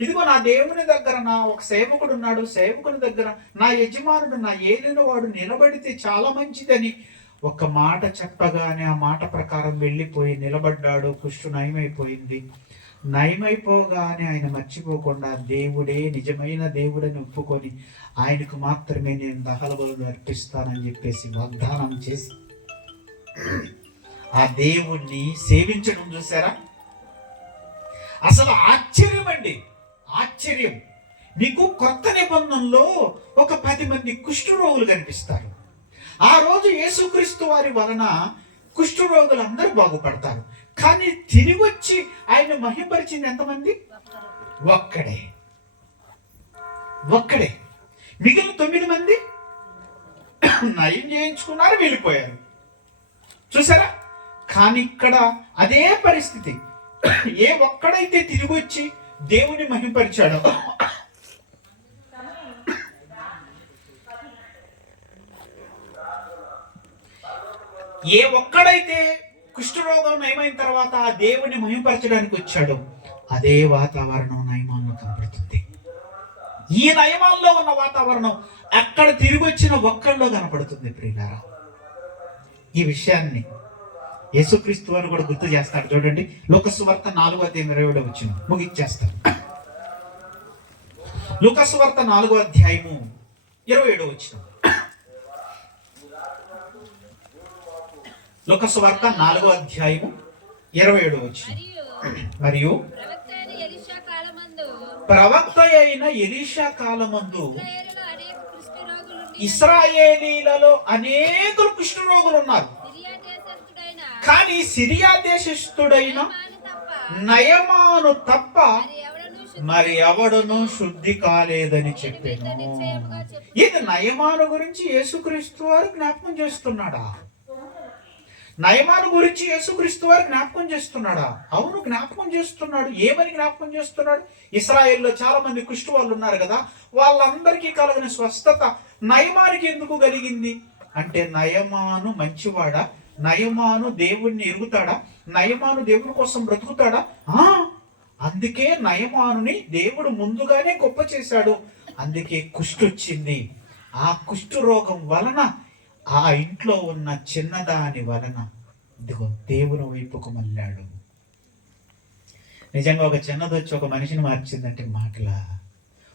ఇదిగో నా దేవుని దగ్గర నా ఒక సేవకుడు ఉన్నాడు, సేవకుని దగ్గర నా యజమానుడు నా ఏలిన వాడు నిలబడితే చాలా మంచిదని ఒక మాట చెప్పగానే ఆ మాట ప్రకారం వెళ్ళిపోయి నిలబడ్డాడు. కుష్టు నయమైపోయింది. నయమైపోగానే ఆయన మర్చిపోకుండా దేవుడే నిజమైన దేవుడని ఒప్పుకొని ఆయనకు మాత్రమే నేను దహన బలులు అర్పిస్తానని చెప్పేసి వాగ్దానం చేసి ఆ దేవుణ్ణి సేవించడం చూసారా? అసలు ఆశ్చర్యం అండి, ఆశ్చర్యం. మీకు కొత్త నిబంధనలో ఒక 10 మంది కుష్ఠరోగులు కనిపిస్తారు. ఆ రోజు యేసుక్రీస్తు వారి వలన కుష్ఠరోగులు అందరూ బాగుపడతారు. కానీ తిరిగి వచ్చి ఆయన మహిమపరిచింది ఎంతమంది? ఒక్కడే. మిగిలిన 9 మంది నయం చేయించుకున్నారు, వెళ్ళిపోయారు. చూసారా? కానీ ఇక్కడ అదే పరిస్థితి. ఏ ఒక్కడైతే తిరిగి వచ్చి దేవుని మహింపరిచాడు. ఏ ఒక్కడైతే కుష్ఠరోగం నయమైన తర్వాత ఆ దేవుని మహింపరచడానికి వచ్చాడో అదే వాతావరణం నయమాల్లో కనపడుతుంది. ఈ నయమాల్లో ఉన్న వాతావరణం అక్కడ తిరిగి వచ్చిన ఒక్కళ్ళలో కనపడుతుంది. ప్రియులారా, ఈ విషయాన్ని యేసుక్రీస్తు వారు కూడా గుర్తు చేస్తాడు. చూడండి, లూకా సువార్త 4:27 వచ్చిన ముగిచ్చేస్తాడు. లూకా సువార్త 4:27 వచ్చిన. లూకా సువార్త 4:27 వచ్చిన. మరియు ప్రవక్త అయిన ఎలీషా కాలమందు ఇశ్రాయేలీలలో అనేకులు కుష్ఠరోగులు ఉన్నారు. కానీ సిరియా దేశస్థుడైన నయమాను తప్ప మరి ఎవడును శుద్ధి కాలేదని చెప్పాను. ఇది నయమాను గురించి యేసుక్రీస్తు వారు జ్ఞాపకం చేస్తున్నాడా? నయమాను గురించి యేసుక్రీస్తు వారు జ్ఞాపకం చేస్తున్నాడా? అవును, జ్ఞాపకం చేస్తున్నాడు. ఏమని జ్ఞాపకం చేస్తున్నాడు? ఇశ్రాయేల్లో చాలా మంది కుష్టు వాళ్ళు ఉన్నారు కదా, వాళ్ళందరికీ కలిగిన స్వస్థత నయమానికి ఎందుకు కలిగింది అంటే, నయమాను మంచివాడా? నయమాను దేవుణ్ణి ఎరుగుతాడా? నయమాను దేవుని కోసం బ్రతుకుతాడా? అందుకే నయమానుని దేవుడు ముందుగానే గొప్ప చేశాడు. అందుకే కుష్టు వచ్చింది. ఆ కుష్టు రోగం వలన ఆ ఇంట్లో ఉన్న చిన్నదాని వలన ఇదిగో దేవుని వైపుకు మళ్ళాడు. నిజంగా ఒక చిన్నదొచ్చి ఒక మనిషిని మార్చిందంటే మాటల,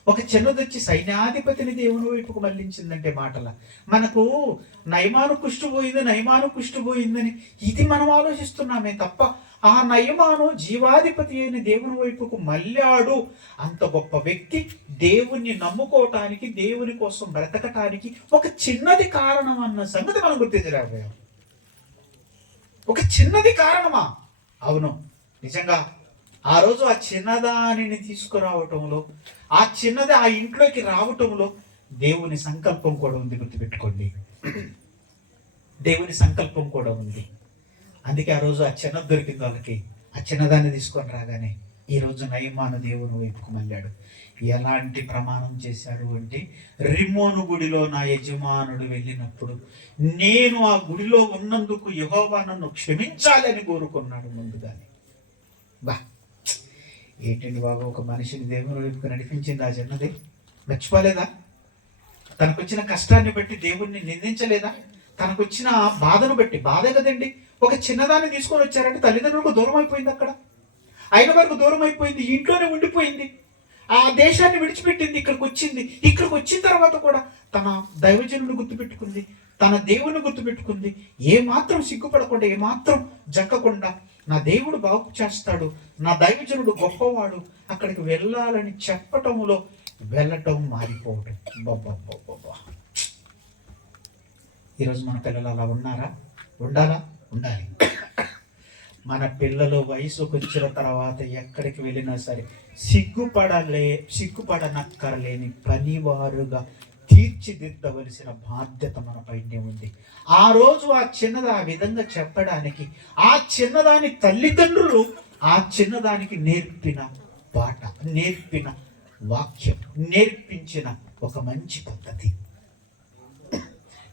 ఒక చిన్నదొచ్చి సైన్యాధిపతిని దేవుని వైపుకు మళ్ళించిందంటే మాటల. మనకు నయమాను కుష్టు పోయిందని ఇది మనం ఆలోచిస్తున్నామే తప్ప, ఆ నయమాను జీవాధిపతి అయిన దేవుని వైపుకు మళ్ళాడు. అంత గొప్ప వ్యక్తి దేవుణ్ణి నమ్ముకోవటానికి, దేవుని కోసం బ్రతకటానికి ఒక చిన్నది కారణం అన్న సంగతి మనం గుర్తించలేకపోయాం. ఒక చిన్నది కారణమా? అవును, నిజంగా ఆ రోజు ఆ చిన్నదానిని తీసుకురావటంలో, ఆ చిన్నది ఆ ఇంట్లోకి రావటంలో దేవుని సంకల్పం కూడా ఉంది. గుర్తుపెట్టుకోండి, దేవుని సంకల్పం కూడా ఉంది. అందుకే ఆ రోజు ఆ చిన్నది దొరికింది వాళ్ళకి. ఆ చిన్నదాన్ని తీసుకొని రాగానే ఈరోజు నయమాను దేవుని వైపుకు మళ్ళాడు. ఎలాంటి ప్రమాణం చేశాడు అంటే, రిమ్మోను గుడిలో నా యజమానుడు వెళ్ళినప్పుడు నేను ఆ గుడిలో ఉన్నందుకు యెహోవా నన్ను క్షమించాలని కోరుకున్నాడు ముందుగానే. బా, ఏంటండి బాబు, ఒక మనిషిని దేవుని వైపుకు నడిపించింది ఆ చిన్నది. మర్చిపోలేదా? తనకొచ్చిన కష్టాన్ని బట్టి దేవుణ్ణి నిందించలేదా? తనకొచ్చిన బాధను బట్టి, బాధే కదండి. ఒక చిన్నదాన్ని తీసుకొని వచ్చారంటే తల్లిదండ్రులకు దూరం అయిపోయింది, అక్కడ అయిన వరకు దూరం అయిపోయింది, ఇంట్లోనే ఉండిపోయింది, ఆ దేశాన్ని విడిచిపెట్టింది, ఇక్కడికి వచ్చింది. ఇక్కడికి వచ్చిన తర్వాత కూడా తన దైవజనుడు గుర్తుపెట్టుకుంది, తన దేవుని గుర్తుపెట్టుకుంది. ఏమాత్రం సిగ్గుపడకుండా, ఏమాత్రం జక్కకుండా, నా దేవుడు బాగు చేస్తాడు, నా దైవజనుడు గొప్పవాడు, అక్కడికి వెళ్ళాలని చెప్పటంలో వెళ్ళటం మారిపోవటం. బాబా, ఈరోజు మన పిల్లలు అలా ఉన్నారా? ఉండాలా? ఉండాలి. మన పిల్లలు వయసుకు వచ్చిన తర్వాత ఎక్కడికి వెళ్ళినా సరే సిగ్గుపడనక్కర్లేని పనివారుగా తీర్చిదిద్దవలసిన బాధ్యత మన పైనే ఉంది. ఆ రోజు ఆ చిన్నది ఆ విధంగా చెప్పడానికి, ఆ చిన్నదాని తల్లిదండ్రులు ఆ చిన్నదానికి నేర్పిన పాట, నేర్పిన వాక్యం, నేర్పించిన ఒక మంచి పద్ధతి.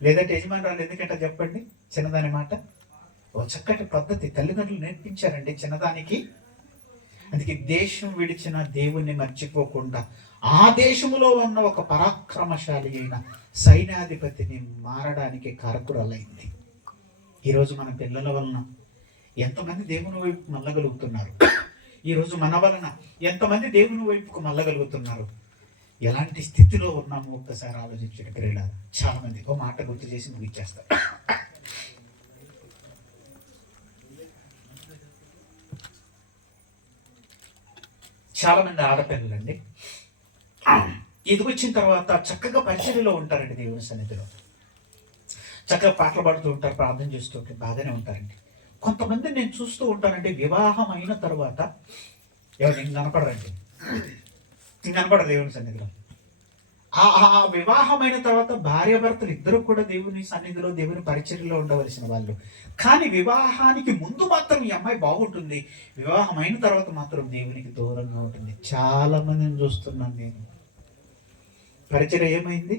లేదంటే యజమానురాలు ఎందుకంటే చెప్పండి, చిన్నదాని మాట ఒక చక్కటి పద్ధతి తల్లిదండ్రులు నేర్పించారండి చిన్నదానికి. అందుకే దేశం విడిచిన దేవుణ్ణి మర్చిపోకుండా ఆ దేశంలో ఉన్న ఒక పరాక్రమశాలి అయిన సైన్యాధిపతిని మారడానికి కారకురాలైంది. ఈరోజు మన పిల్లల వలన ఎంతమంది దేవుని వైపుకు మళ్ళగలుగుతున్నారు? ఈరోజు మన వలన ఎంతమంది దేవుని వైపుకు మళ్ళగలుగుతున్నారు? ఎలాంటి స్థితిలో ఉన్నామో ఒక్కసారి ఆలోచించండి ప్రియులారా. చాలా మంది ఒక మాట గుర్తు చేసి ముగిచ్చేస్తారు. చాలా మంది ఆడపిల్లలండి ఇది వచ్చిన తర్వాత చక్కగా పరిచర్యలో ఉంటారండి, దేవుని సన్నిధిలో చక్కగా పాటలు పాడుతూ ఉంటారు, ప్రార్థన చేస్తూ ఉంటారు, బాగానే ఉంటారండి. కొంతమంది నేను చూస్తూ ఉంటానంటే వివాహం అయిన తర్వాత ఎవరు ఇంక కనపడరండి, ఇంక కనపడరు దేవుని సన్నిధిలో. ఆ వివాహమైన తర్వాత భార్యాభర్తలు ఇద్దరు కూడా దేవుని సన్నిధిలో దేవుని పరిచర్యలో ఉండవలసిన వాళ్ళు. కానీ వివాహానికి ముందు మాత్రం ఈ అమ్మాయి బాగుంటుంది, వివాహం అయిన తర్వాత మాత్రం దేవునికి దూరంగా ఉంటుంది. చాలా మందిని చూస్తున్నాను నేను. పరిచర్య ఏమైంది?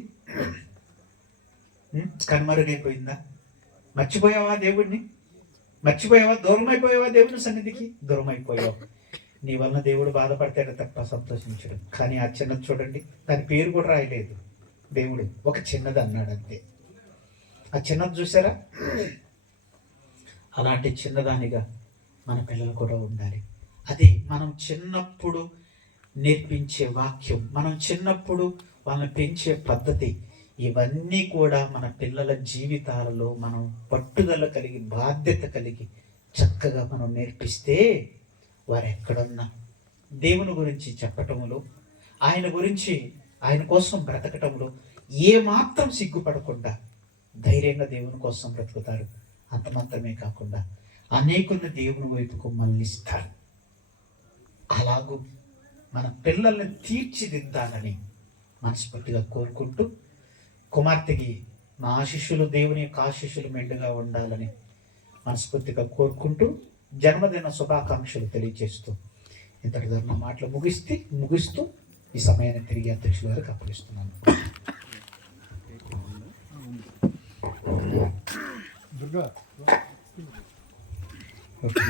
కనుమరుగైపోయిందా? మర్చిపోయావా దేవుణ్ణి? మర్చిపోయావా? దూరం అయిపోయావా దేవుని సన్నిధికి? దూరం అయిపోయావు. నీ వలన దేవుడు బాధపడతాడు తప్ప సంతోషించడు. కానీ ఆ చిన్నది చూడండి, దాని పేరు కూడా రాయలేదు. దేవుడు ఒక చిన్నది అన్నాడు అంతే. ఆ చిన్నది చూసారా? అలాంటి చిన్నదానిగా మన పిల్లలు కూడా ఉండాలి. అది మనం చిన్నప్పుడు నేర్పించే వాక్యం, మనం చిన్నప్పుడు వాళ్ళని పెంచే పద్ధతి, ఇవన్నీ కూడా మన పిల్లల జీవితాలలో మనం పట్టుదల కలిగి బాధ్యత కలిగి చక్కగా మనం నేర్పిస్తే వారు ఎక్కడున్నా దేవుని గురించి చెప్పటంలో, ఆయన గురించి ఆయన కోసం బ్రతకటంలో ఏమాత్రం సిగ్గుపడకుండా ధైర్యంగా దేవుని కోసం బ్రతుకుతారు. అంత మాత్రమే కాకుండా అనేకులను దేవుని వైపుకు మళ్ళిస్తారు. అలాగూ మన పిల్లల్ని తీర్చిదిద్దాలని మనస్ఫూర్తిగా కోరుకుంటూ, కుమార్తెకి మా ఆశీస్సులు, దేవుని యొక్క ఆశీస్సులు మెండుగా ఉండాలని మనస్ఫూర్తిగా కోరుకుంటూ, జన్మదిన శుభాకాంక్షలు తెలియజేస్తూ ఇంతటి ధర్మ మాటలు ముగిస్తూ ఈ సమయాన్ని తిరిగి అధ్యక్షుల వారికి అప్పగిస్తున్నాను.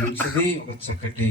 మంచిది, ఒక చక్కటి